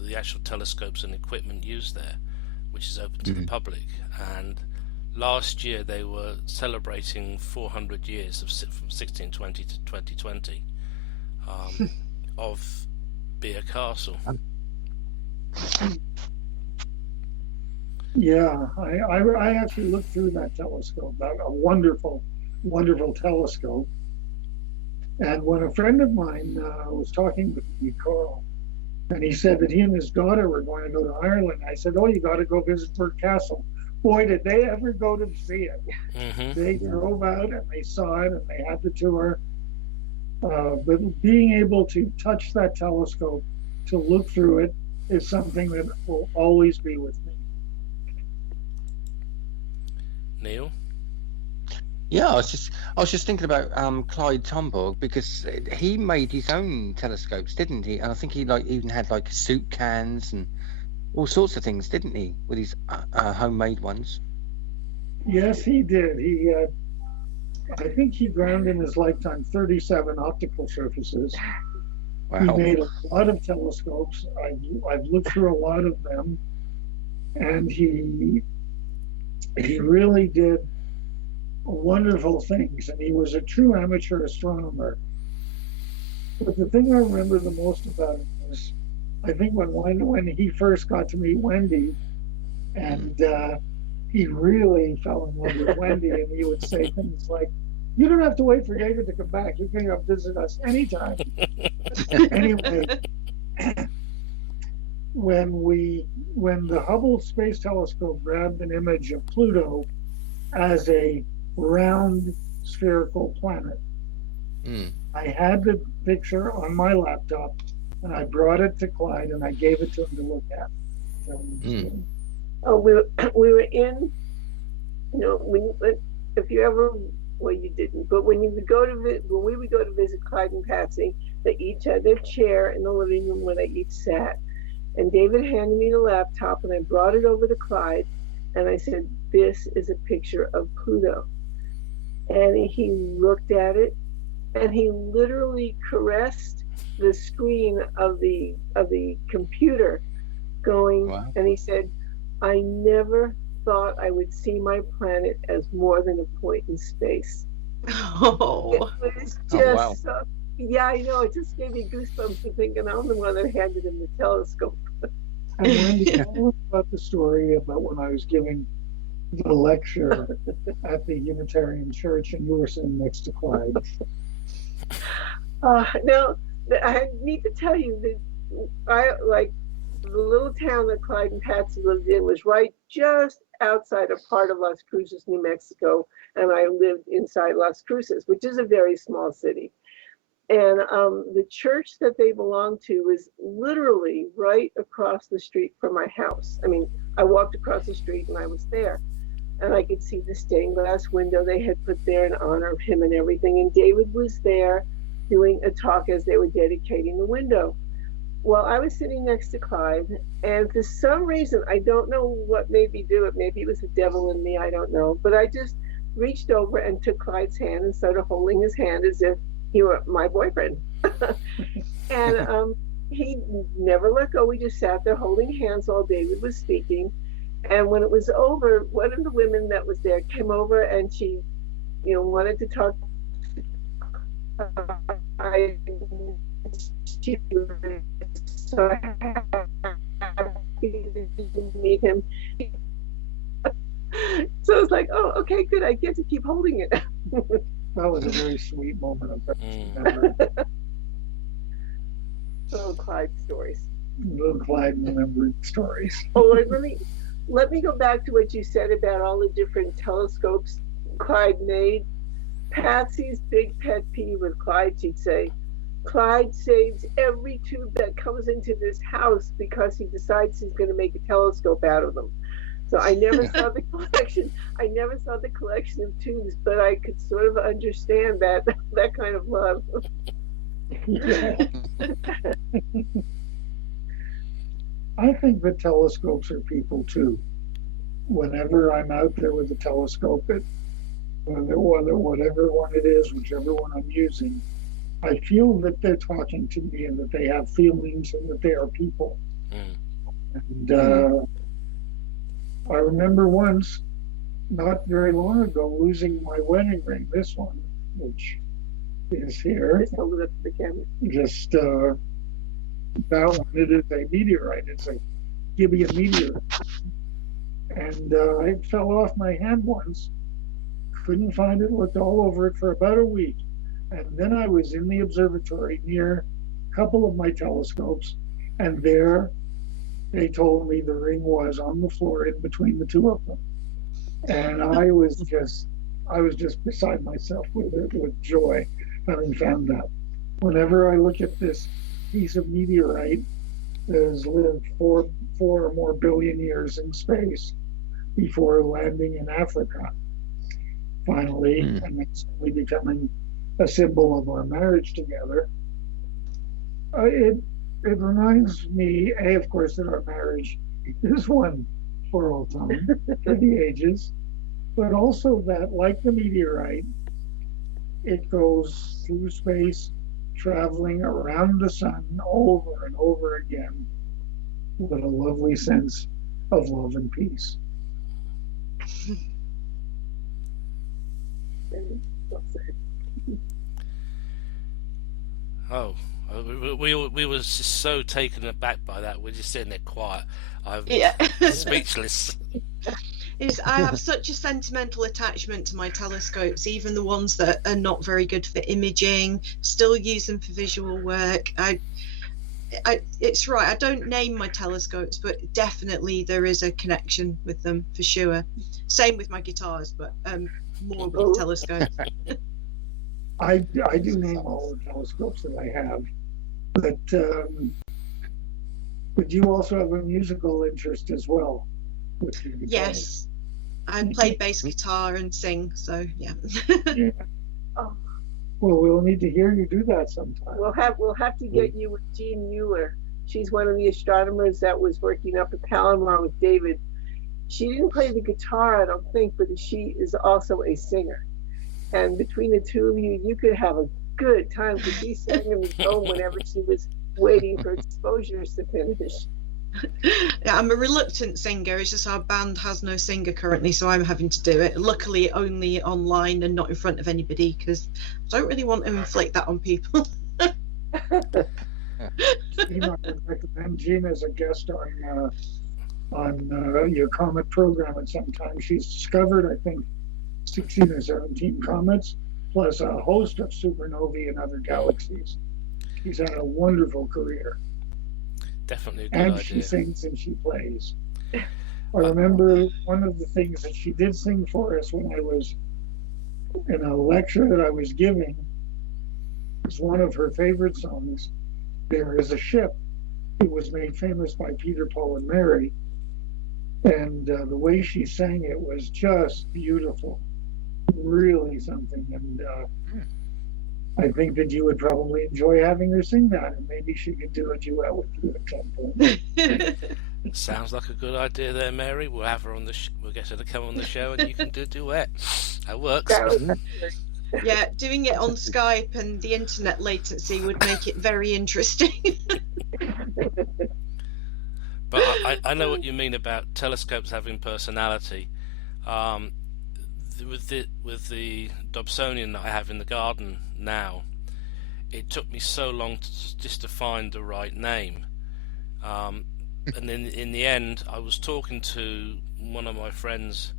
the actual telescopes and equipment used there, which is open to the public. And last year they were celebrating 400 years from 1620 to 2020 of Beer Castle. Yeah, I actually looked through that telescope, a wonderful, wonderful telescope. And when a friend of mine was talking with me, Carl, and he said that he and his daughter were going to go to Ireland, I said, "Oh, you got to go visit Birk Castle." Boy, did they ever go to see it. They drove out and they saw it and they had the tour. But being able to touch that telescope, to look through it, is something that will always be with me. Neil? Yeah, I was just thinking about Clyde Tombaugh, because he made his own telescopes, didn't he? And I think he even had soup cans and all sorts of things, didn't he, with his homemade ones? Yes, he did. I think he ground in his lifetime 37 optical surfaces. Wow. He made a lot of telescopes. I've looked through a lot of them, and he really did wonderful things, and he was a true amateur astronomer. But the thing I remember the most about him was, I think when he first got to meet Wendee, and he really fell in love with Wendee, and he would say things like, "You don't have to wait for David to come back. You can come visit us anytime." Anyway, when the Hubble Space Telescope grabbed an image of Pluto as a round spherical planet, I had the picture on my laptop, and I brought it to Clyde and I gave it to him to look at. Oh, we were in, if you ever Well, you didn't. But when we would go to visit Clyde and Patsy, they each had their chair in the living room where they each sat. And David handed me the laptop, and I brought it over to Clyde, and I said, "This is a picture of Pluto." And he looked at it, and he literally caressed the screen of the computer, going, Wow. and he said, "I never thought I would see my planet as more than a point in space." Oh, It was just Oh, wow. so, yeah, I know. It just gave me goosebumps to thinking I'm the one that handed him the telescope. And Wendee, tell us about the story about when I was giving the lecture at the Unitarian Church and you were sitting next to Clyde. Now, I need to tell you that the little town that Clyde and Patsy lived in was right just outside a part of Las Cruces, New Mexico, and I lived inside Las Cruces, which is a very small city. And the church that they belonged to was literally right across the street from my house. I mean, I walked across the street and I was there. And I could see the stained glass window they had put there in honor of him and everything. And David was there doing a talk as they were dedicating the window. Well, I was sitting next to Clyde, and for some reason, I don't know what made me do it. Maybe it was the devil in me, I don't know. But I just reached over and took Clyde's hand and started holding his hand as if he were my boyfriend. And he never let go. We just sat there holding hands while David was speaking. And when it was over, one of the women that was there came over, and she, wanted to talk. She was so happy to meet him. So I was like, "Oh, okay, good. I get to keep holding it." That was a very sweet moment of Little Clyde stories. little Clyde remembering stories. Oh, let me go back to what you said about all the different telescopes Clyde made. Patsy's big pet peeve with Clyde, she'd say, "Clyde saves every tube that comes into this house because he decides he's going to make a telescope out of them." So I never saw the collection. I never saw the collection of tubes, but I could sort of understand that kind of love. Yeah. I think that telescopes are people too. Whenever I'm out there with a telescope, whatever one it is, whichever one I'm using, I feel that they're talking to me and that they have feelings and that they are people. And I remember once, not very long ago, losing my wedding ring, this one, which is here. Just hold it up to the camera. Just that one, it is a meteorite. It's a Gibeon meteorite. And it fell off my hand once. Couldn't find it, looked all over it for about a week. And then I was in the observatory near a couple of my telescopes, and there they told me the ring was on the floor in between the two of them. And I was just beside myself with joy having found that. Whenever I look at this piece of meteorite that has lived 4 or more billion years in space before landing in Africa, finally, and it's only becoming a symbol of our marriage together, it reminds me, of course, that our marriage is one for all time, for the ages, but also that, like the meteorite, it goes through space, traveling around the sun over and over again with a lovely sense of love and peace. Oh, we were just so taken aback by that. We're just sitting there quiet. I'm speechless. I have such a sentimental attachment to my telescopes, even the ones that are not very good for imaging. Still use them for visual work. It's right. I don't name my telescopes, but definitely there is a connection with them for sure. Same with my guitars, but more with telescopes. I do name all the telescopes that I have, but you also have a musical interest as well. Yes. I play bass guitar and sing, so yeah. Yeah. Oh, Well, we'll need to hear you do that sometime. we'll have to get you with Jean Mueller. She's one of the astronomers that was working up at Palomar with David. She didn't play the guitar, I don't think, but she is also a singer. And between the two of you, you could have a good time because she sang in the dome whenever she was waiting for exposures to finish. Yeah, I'm a reluctant singer. It's just our band has no singer currently, so I'm having to do it. Luckily, only online and not in front of anybody, because I don't really want to inflict that on people. Jean, I would recommend Jean as a guest on your comet program at some time. She's discovered, I think, 16 or 17 comets, plus a host of supernovae and other galaxies. She's had a wonderful career. Definitely a good And idea. she sings and she plays. I remember one of the things that she did sing for us when I was in a lecture that I was giving was one of her favorite songs, There Is a Ship. It was made famous by Peter, Paul, and Mary. And the way she sang it was just beautiful. Really something. And I think that you would probably enjoy having her sing that, and maybe she could do a duet with you at some point. Sounds like a good idea there, Mary. We'll have her on the we'll get her to come on the show and you can do a duet. That works. Yeah, doing it on Skype and the internet latency would make it very interesting. But I know what you mean about telescopes having personality. With the Dobsonian that I have in the garden now, it took me so long just to find the right name. And then in the end, I was talking to one of my friends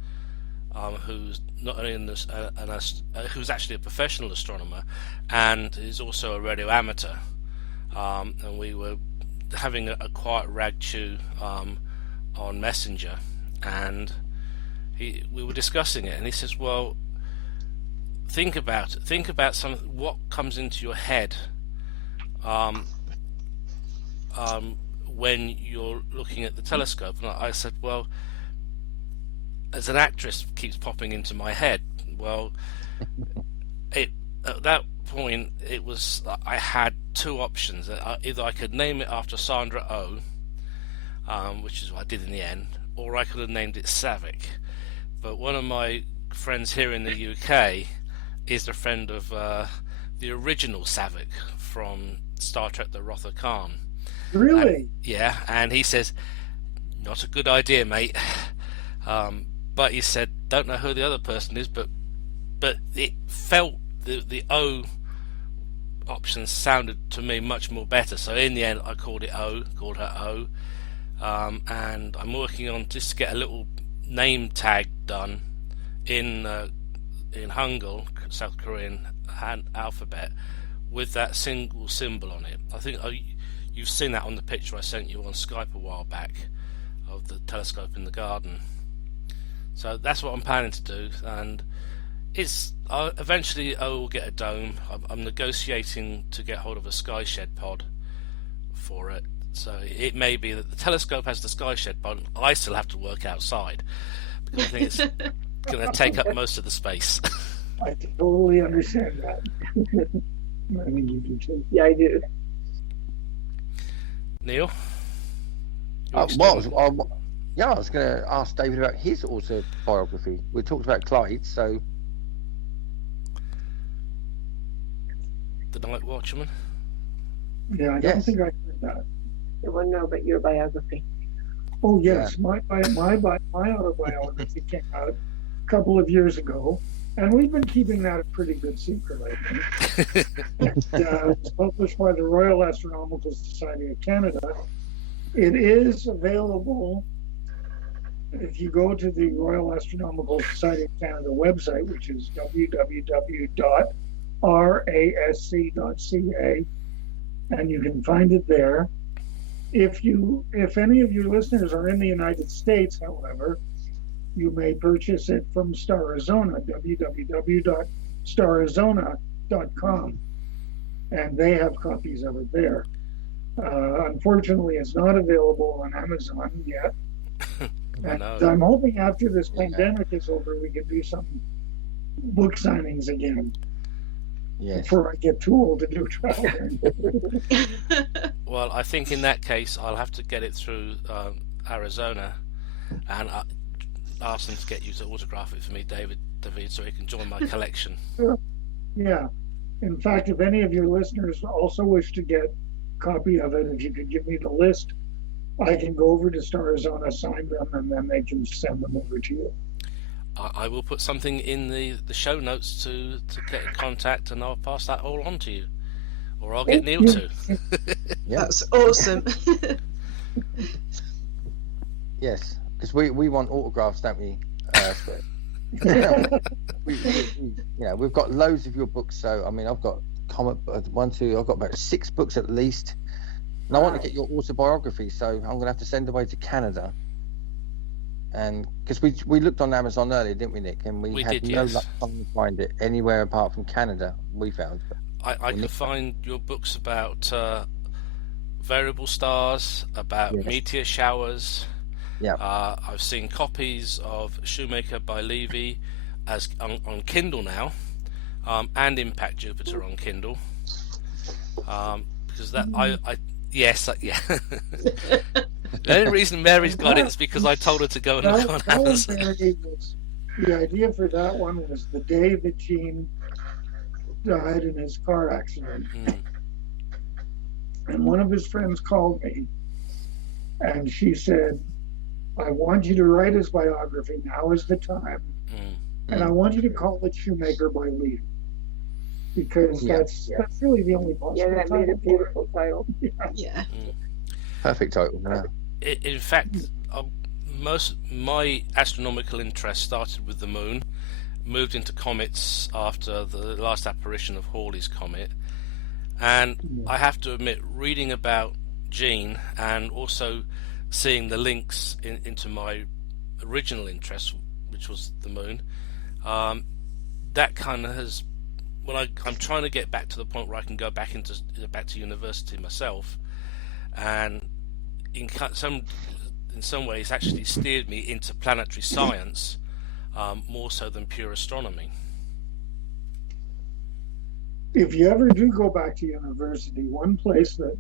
who's not only who's actually a professional astronomer and is also a radio amateur, and we were having a quiet rag chew on Messenger, and we were discussing it, and he says, well, think about what comes into your head when you're looking at the telescope. And I said, well, as an actress keeps popping into my head. Well, at that point, it was, I had two options. Either I could name it after Sandra Oh, which is what I did in the end, or I could have named it Savick. But one of my friends here in the UK is a friend of the original Savick from Star Trek The Wrath of Khan. Really? Yeah, and he says, not a good idea, mate. But he said, don't know who the other person is, but it felt the O option sounded to me much more better. So in the end, I called her O, and I'm working on just to get a little name tag done in Hangul, South Korean alphabet, with that single symbol on it. I think you've seen that on the picture I sent you on Skype a while back of the telescope in the garden. So that's what I'm planning to do, and it's eventually I will get a dome. I'm negotiating to get hold of a sky shed pod for it. So it may be that the telescope has the sky shed pod, and I still have to work outside because I think it's going to take up most of the space. I totally understand that. I mean, you do too. Yeah, I do. Neil? I was going to ask David about his autobiography. We talked about Clyde, so... The Night Watchman? Yeah, I don't think I heard that. I want to know about your biography. Oh yes, my autobiography came out a couple of years ago, and we've been keeping that a pretty good secret, I think. It was published by the Royal Astronomical Society of Canada. It is available if you go to the Royal Astronomical Society of Canada website, which is www.rasc.ca, and you can find it there. If any of your listeners are in the United States, however, you may purchase it from Starizona, www.starizona.com, and they have copies of it there. Unfortunately, it's not available on Amazon yet, I And know. I'm hoping after this pandemic is over, we can do some book signings again Yes. before I get too old to do traveling. Well, I think in that case, I'll have to get it through Arizona, and ask them to get you to autograph it for me, David, so he can join my collection. Yeah. In fact, if any of your listeners also wish to get a copy of it, if you could give me the list, I can go over to Arizona, sign them, and then they can send them over to you. I will put something in the show notes to get in contact, and I'll pass that all on to you, or I'll get Neil to. That's awesome. Yes, because we want autographs, don't we? We've got loads of your books. So I mean, I've got I've got about 6 books at least, and I want to get your autobiography. So I'm going to have to send away to Canada, and because we looked on Amazon earlier, didn't we, Nick? And we had no luck trying to find it anywhere apart from Canada. We found. I can find your books about variable stars, about meteor showers. Yeah. I've seen copies of Shoemaker by Levy as on Kindle now, and Impact Jupiter on Kindle. Because that yeah. The only reason Mary's got it is because I told her to go and look on Amazon. The idea for that one was the day that Gene died in his car accident. And one of his friends called me, and she said, I want you to write his biography. Now is the time. And I want you to call it Shoemaker by Levy. Because that's really the only possible title. Yeah, that made a beautiful title. Yeah. Perfect title. Yeah. In fact, my astronomical interest started with the moon, moved into comets after the last apparition of Halley's Comet. And I have to admit, reading about Gene and also seeing the links into my original interest, which was the moon, that kind of has, when I'm trying to get back to the point where I can go back to university myself, and in some ways actually steered me into planetary science more so than pure astronomy. If you ever do go back to university, one place that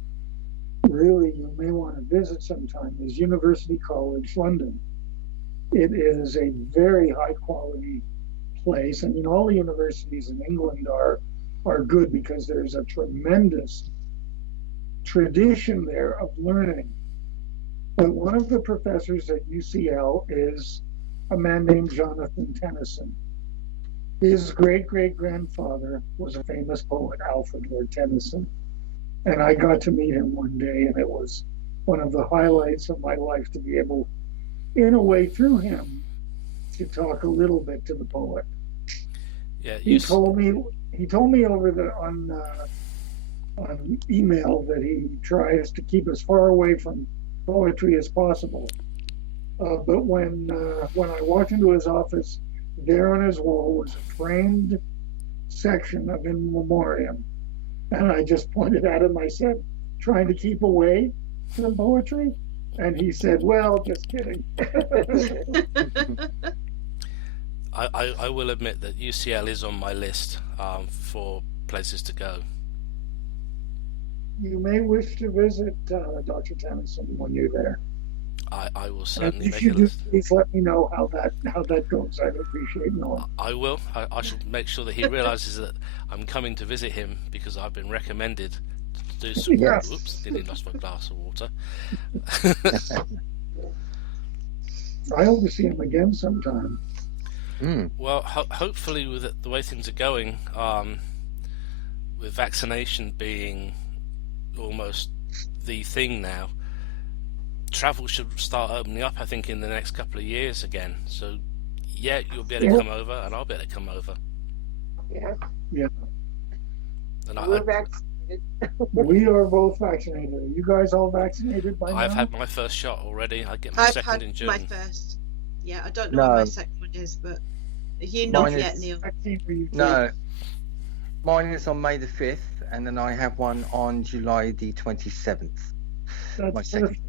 really you may want to visit sometime is University College London. It is a very high quality place. I mean, all the universities in England are good because there's a tremendous tradition there of learning. But one of the professors at UCL is a man named Jonathan Tennyson. His great-great-grandfather was a famous poet, Alfred Lord Tennyson. And I got to meet him one day, and it was one of the highlights of my life to be able, in a way, through him, to talk a little bit to the poet. Yeah, he told me over on email that he tries to keep as far away from poetry as possible. But when I walked into his office, there on his wall was a framed section of In Memoriam. And I just pointed at him. I said, trying to keep away from poetry? And he said, well, just kidding. I will admit that UCL is on my list for places to go. You may wish to visit Dr. Tennyson when you're there. I will certainly make a list. If you do, please let me know how that goes. I'd appreciate knowing. I will. I shall make sure that he realizes that I'm coming to visit him because I've been recommended to do some. Yes. Oops! Nearly lost my glass of water. I hope to see him again sometime. Well, hopefully, with the way things are going, with vaccination being almost the thing now, travel should start opening up, I think, in the next couple of years again. So, yeah, you'll be able to come over, and I'll be able to come over. Yeah. And we're vaccinated. We are both vaccinated. Are you guys all vaccinated by now? I've had my first shot already. I get my second in June. My first. Yeah, I don't know what my second one is, but you not yet, Neil. No. Mine is on May the 5th, and then I have one on July the 27th. That's perfect.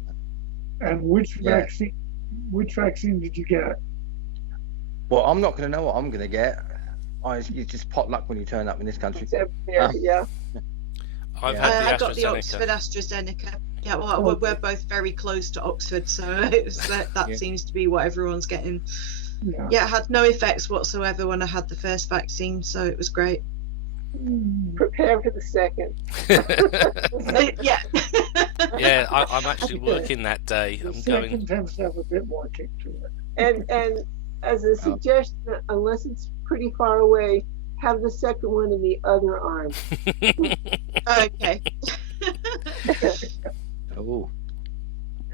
And which vaccine which vaccine did you get? Well, I'm not going to know what I'm going to get. It's just pot luck when you turn up in this country. Yeah. I've Yeah. had the I got the AstraZeneca. Oxford AstraZeneca. Yeah, well, we're both very close to Oxford, so that seems to be what everyone's getting. Yeah, it had no effects whatsoever when I had the first vaccine, so it was great. Prepare for the second. Yeah. Yeah, I'm actually working that day. The I'm second going. tends to have a bit more kick to it. And as a suggestion, unless it's pretty far away, have the second one in the other arm. Okay. Oh,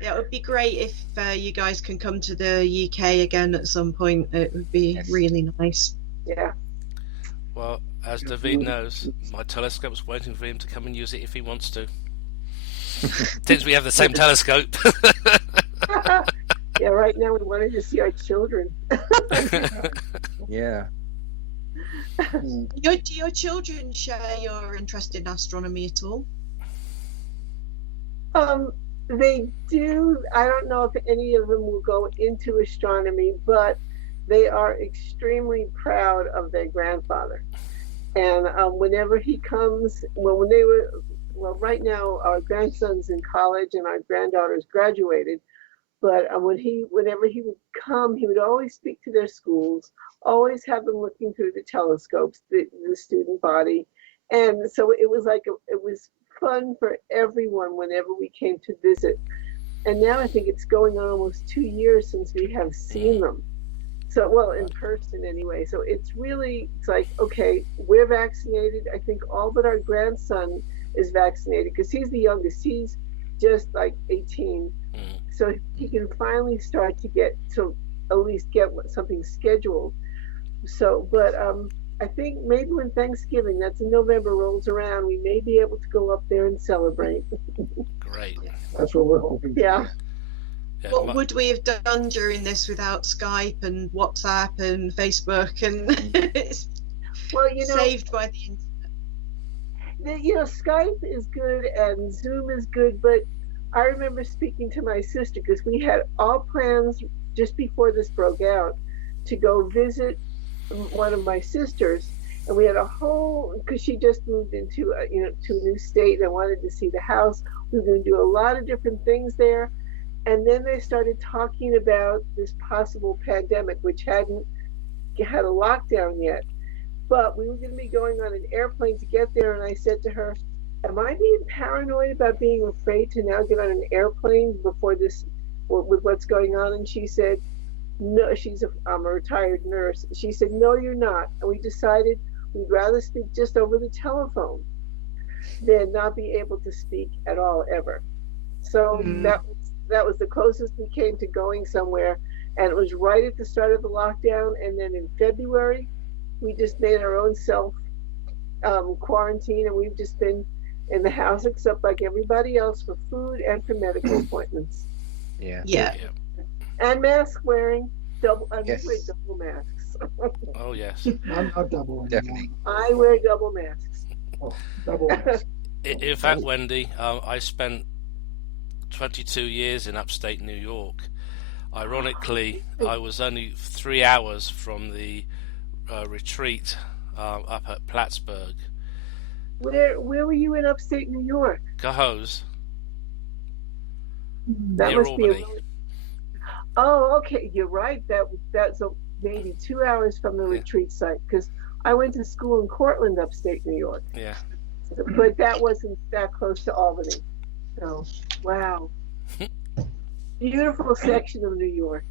Yeah, it would be great if you guys can come to the UK again at some point. It would be really nice. Yeah. Well, as David knows, my telescope's waiting for him to come and use it if he wants to. Since we have the same telescope. Yeah, right now we wanted to see our children. yeah. Hmm. Do your children share your interest in astronomy at all? They do. I don't know if any of them will go into astronomy, but they are extremely proud of their grandfather. And whenever he comes, right now our grandson's in college and our granddaughter's graduated. But whenever he would come, he would always speak to their schools, always have them looking through the telescopes, the student body. And so it was it was fun for everyone whenever we came to visit. And now I think it's going on almost 2 years since we have seen them. So, well, in person anyway. So it's like, okay, we're vaccinated. I think all but our grandson is vaccinated because he's the youngest. He's just like 18. So he can finally start to get to at least get something scheduled. So, but I think maybe when Thanksgiving, that's in November, rolls around, we may be able to go up there and celebrate. Great. That's what we're hoping. Yeah. What would we have done during this without Skype and WhatsApp and Facebook and it's saved by the internet? Skype is good and Zoom is good, but I remember speaking to my sister because we had all plans just before this broke out to go visit one of my sisters, and we had a whole, because she just moved into to a new state and wanted to see the house. We were going to do a lot of different things there, and then they started talking about this possible pandemic, which hadn't had a lockdown yet, but we were going to be going on an airplane to get there. And I said to her, am I being paranoid about being afraid to now get on an airplane before this, with what's going on? And she said, no, I'm a retired nurse. She said, no, you're not. And we decided we'd rather speak just over the telephone than not be able to speak at all ever. So that was the closest we came to going somewhere. And it was right at the start of the lockdown. And then in February, we just made our own self quarantine, and we've just been in the house except like everybody else for food and for medical appointments. Yeah. And mask wearing. We wear double masks. Oh yes. I'm not double anymore. Definitely. I wear double masks. Oh, double mask. In fact, Wendee, I spent 22 years in upstate New York. Ironically, I was only 3 hours from the retreat up at Plattsburgh. Where were you in upstate New York? Cohoes. That Near must Albany. be. Oh, okay. You're right. That's maybe 2 hours from the retreat site, because I went to school in Cortland, upstate New York. Yeah. But that wasn't that close to Albany. So, wow. Beautiful section of New York.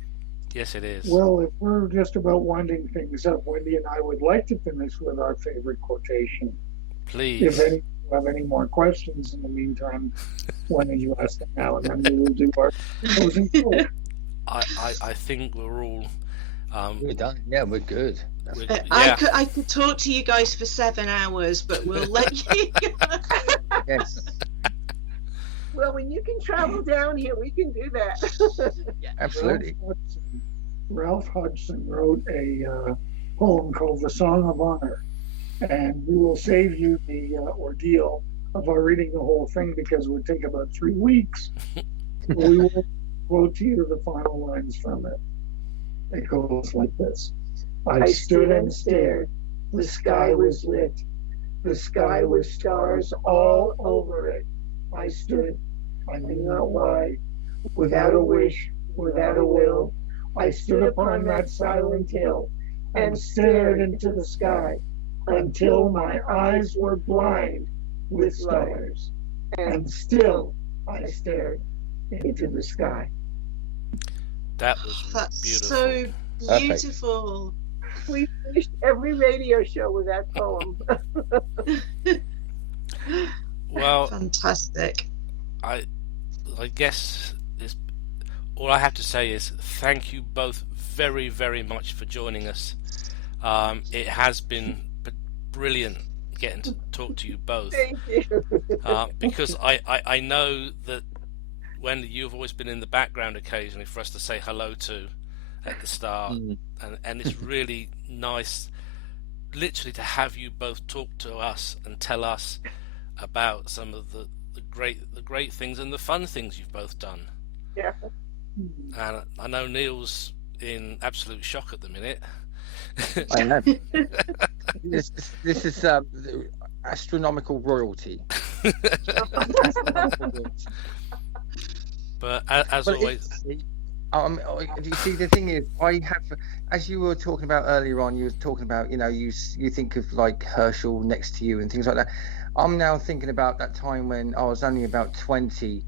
Yes, it is. Well, if we're just about winding things up, Wendee and I would like to finish with our favorite quotation. Please. If any have any more questions in the meantime, why don't you ask them now, and then we will do our closing quote. I think we're all. We're done. Yeah, we're good. I could talk to you guys for 7 hours, but we'll let you go. Yes. Well, when you can travel down here, we can do that. Absolutely. Ralph Hodgson wrote a poem called The Song of Honor, and we will save you the ordeal of our reading the whole thing because it would take about 3 weeks. We will quote to you the final lines from it. It goes like this. I stood and stared. The sky was lit. The sky with stars all over it. I stood, I knew not why, without a wish, without a will. I stood upon that silent hill and stared into the sky until my eyes were blind with stars. And still I stared into the sky. That was That's beautiful. so Perfect. beautiful. We finished every radio show with that poem. Well, Fantastic. I guess all I have to say is thank you both very, very much for joining us. It has been brilliant getting to talk to you both. Thank you. Because I know that when you've always been in the background occasionally for us to say hello to at the start, and it's really nice literally to have you both talk to us and tell us about some of the great things and the fun things you've both done. Yeah. And I know Neil's in absolute shock at the minute. I know. This is astronomical royalty. But as But always, you see, the thing is, I have, as you were talking about earlier on, you were talking about, you think of like Herschel next to you and things like that. I'm now thinking about that time when I was only about 20,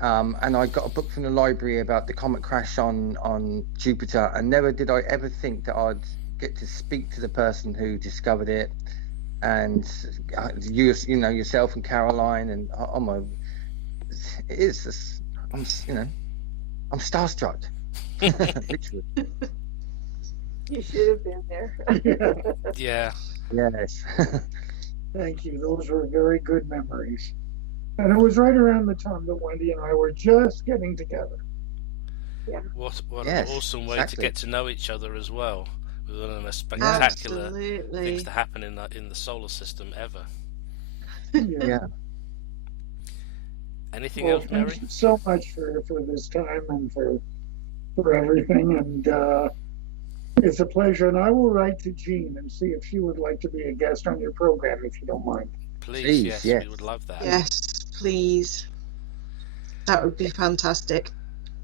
and I got a book from the library about the comet crash on Jupiter, and never did I ever think that I'd get to speak to the person who discovered it, and you yourself and Caroline, and it is just, I'm starstruck. Literally. You should have been there. yeah. Yes. Thank you. Those were very good memories. And it was right around the time that Wendee and I were just getting together. What Yes, an awesome way exactly. to get to know each other as well. With one of the most spectacular Absolutely. things to happen in the solar system ever. Yeah. Anything Well, else, Mary? thank you so much for this time and for everything. And it's a pleasure. And I will write to Jean and see if she would like to be a guest on your program, if you don't mind. Please, Yes. we would love that. Yes, please. That would be fantastic.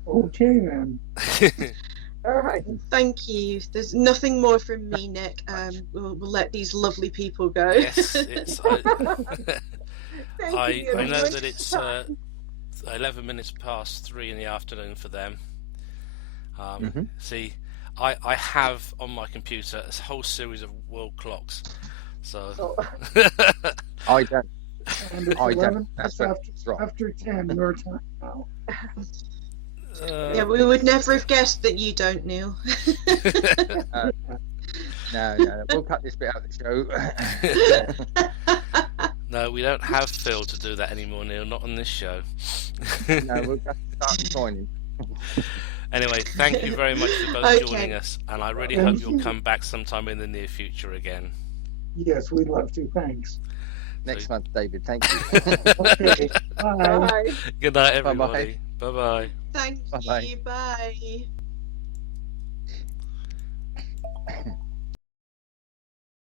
Okay, then. All right. Thank you. There's nothing more from me, Nick. We'll let these lovely people go. Yes, it's. Thank I you. know that it's 11 minutes past 3 in the afternoon for them. See, I have on my computer a whole series of world clocks. So I don't. And it's I 11 don't. That's minutes right. after 10 your time now. Yeah, we would never have guessed that you don't, Neil. No, we'll cut this bit out of the show. no, we don't have Phil to do that anymore, Neil. Not on this show. No, we'll just start joining. Anyway, thank you very much for both Okay. joining us, and I really Thank hope you'll you. come back sometime in the near future again. Yes, we'd love to. Thanks. Next month, David. Thank you. Okay. Bye. Bye. Good night, Bye-bye. everybody. Bye-bye. Thank Bye-bye. you. Bye.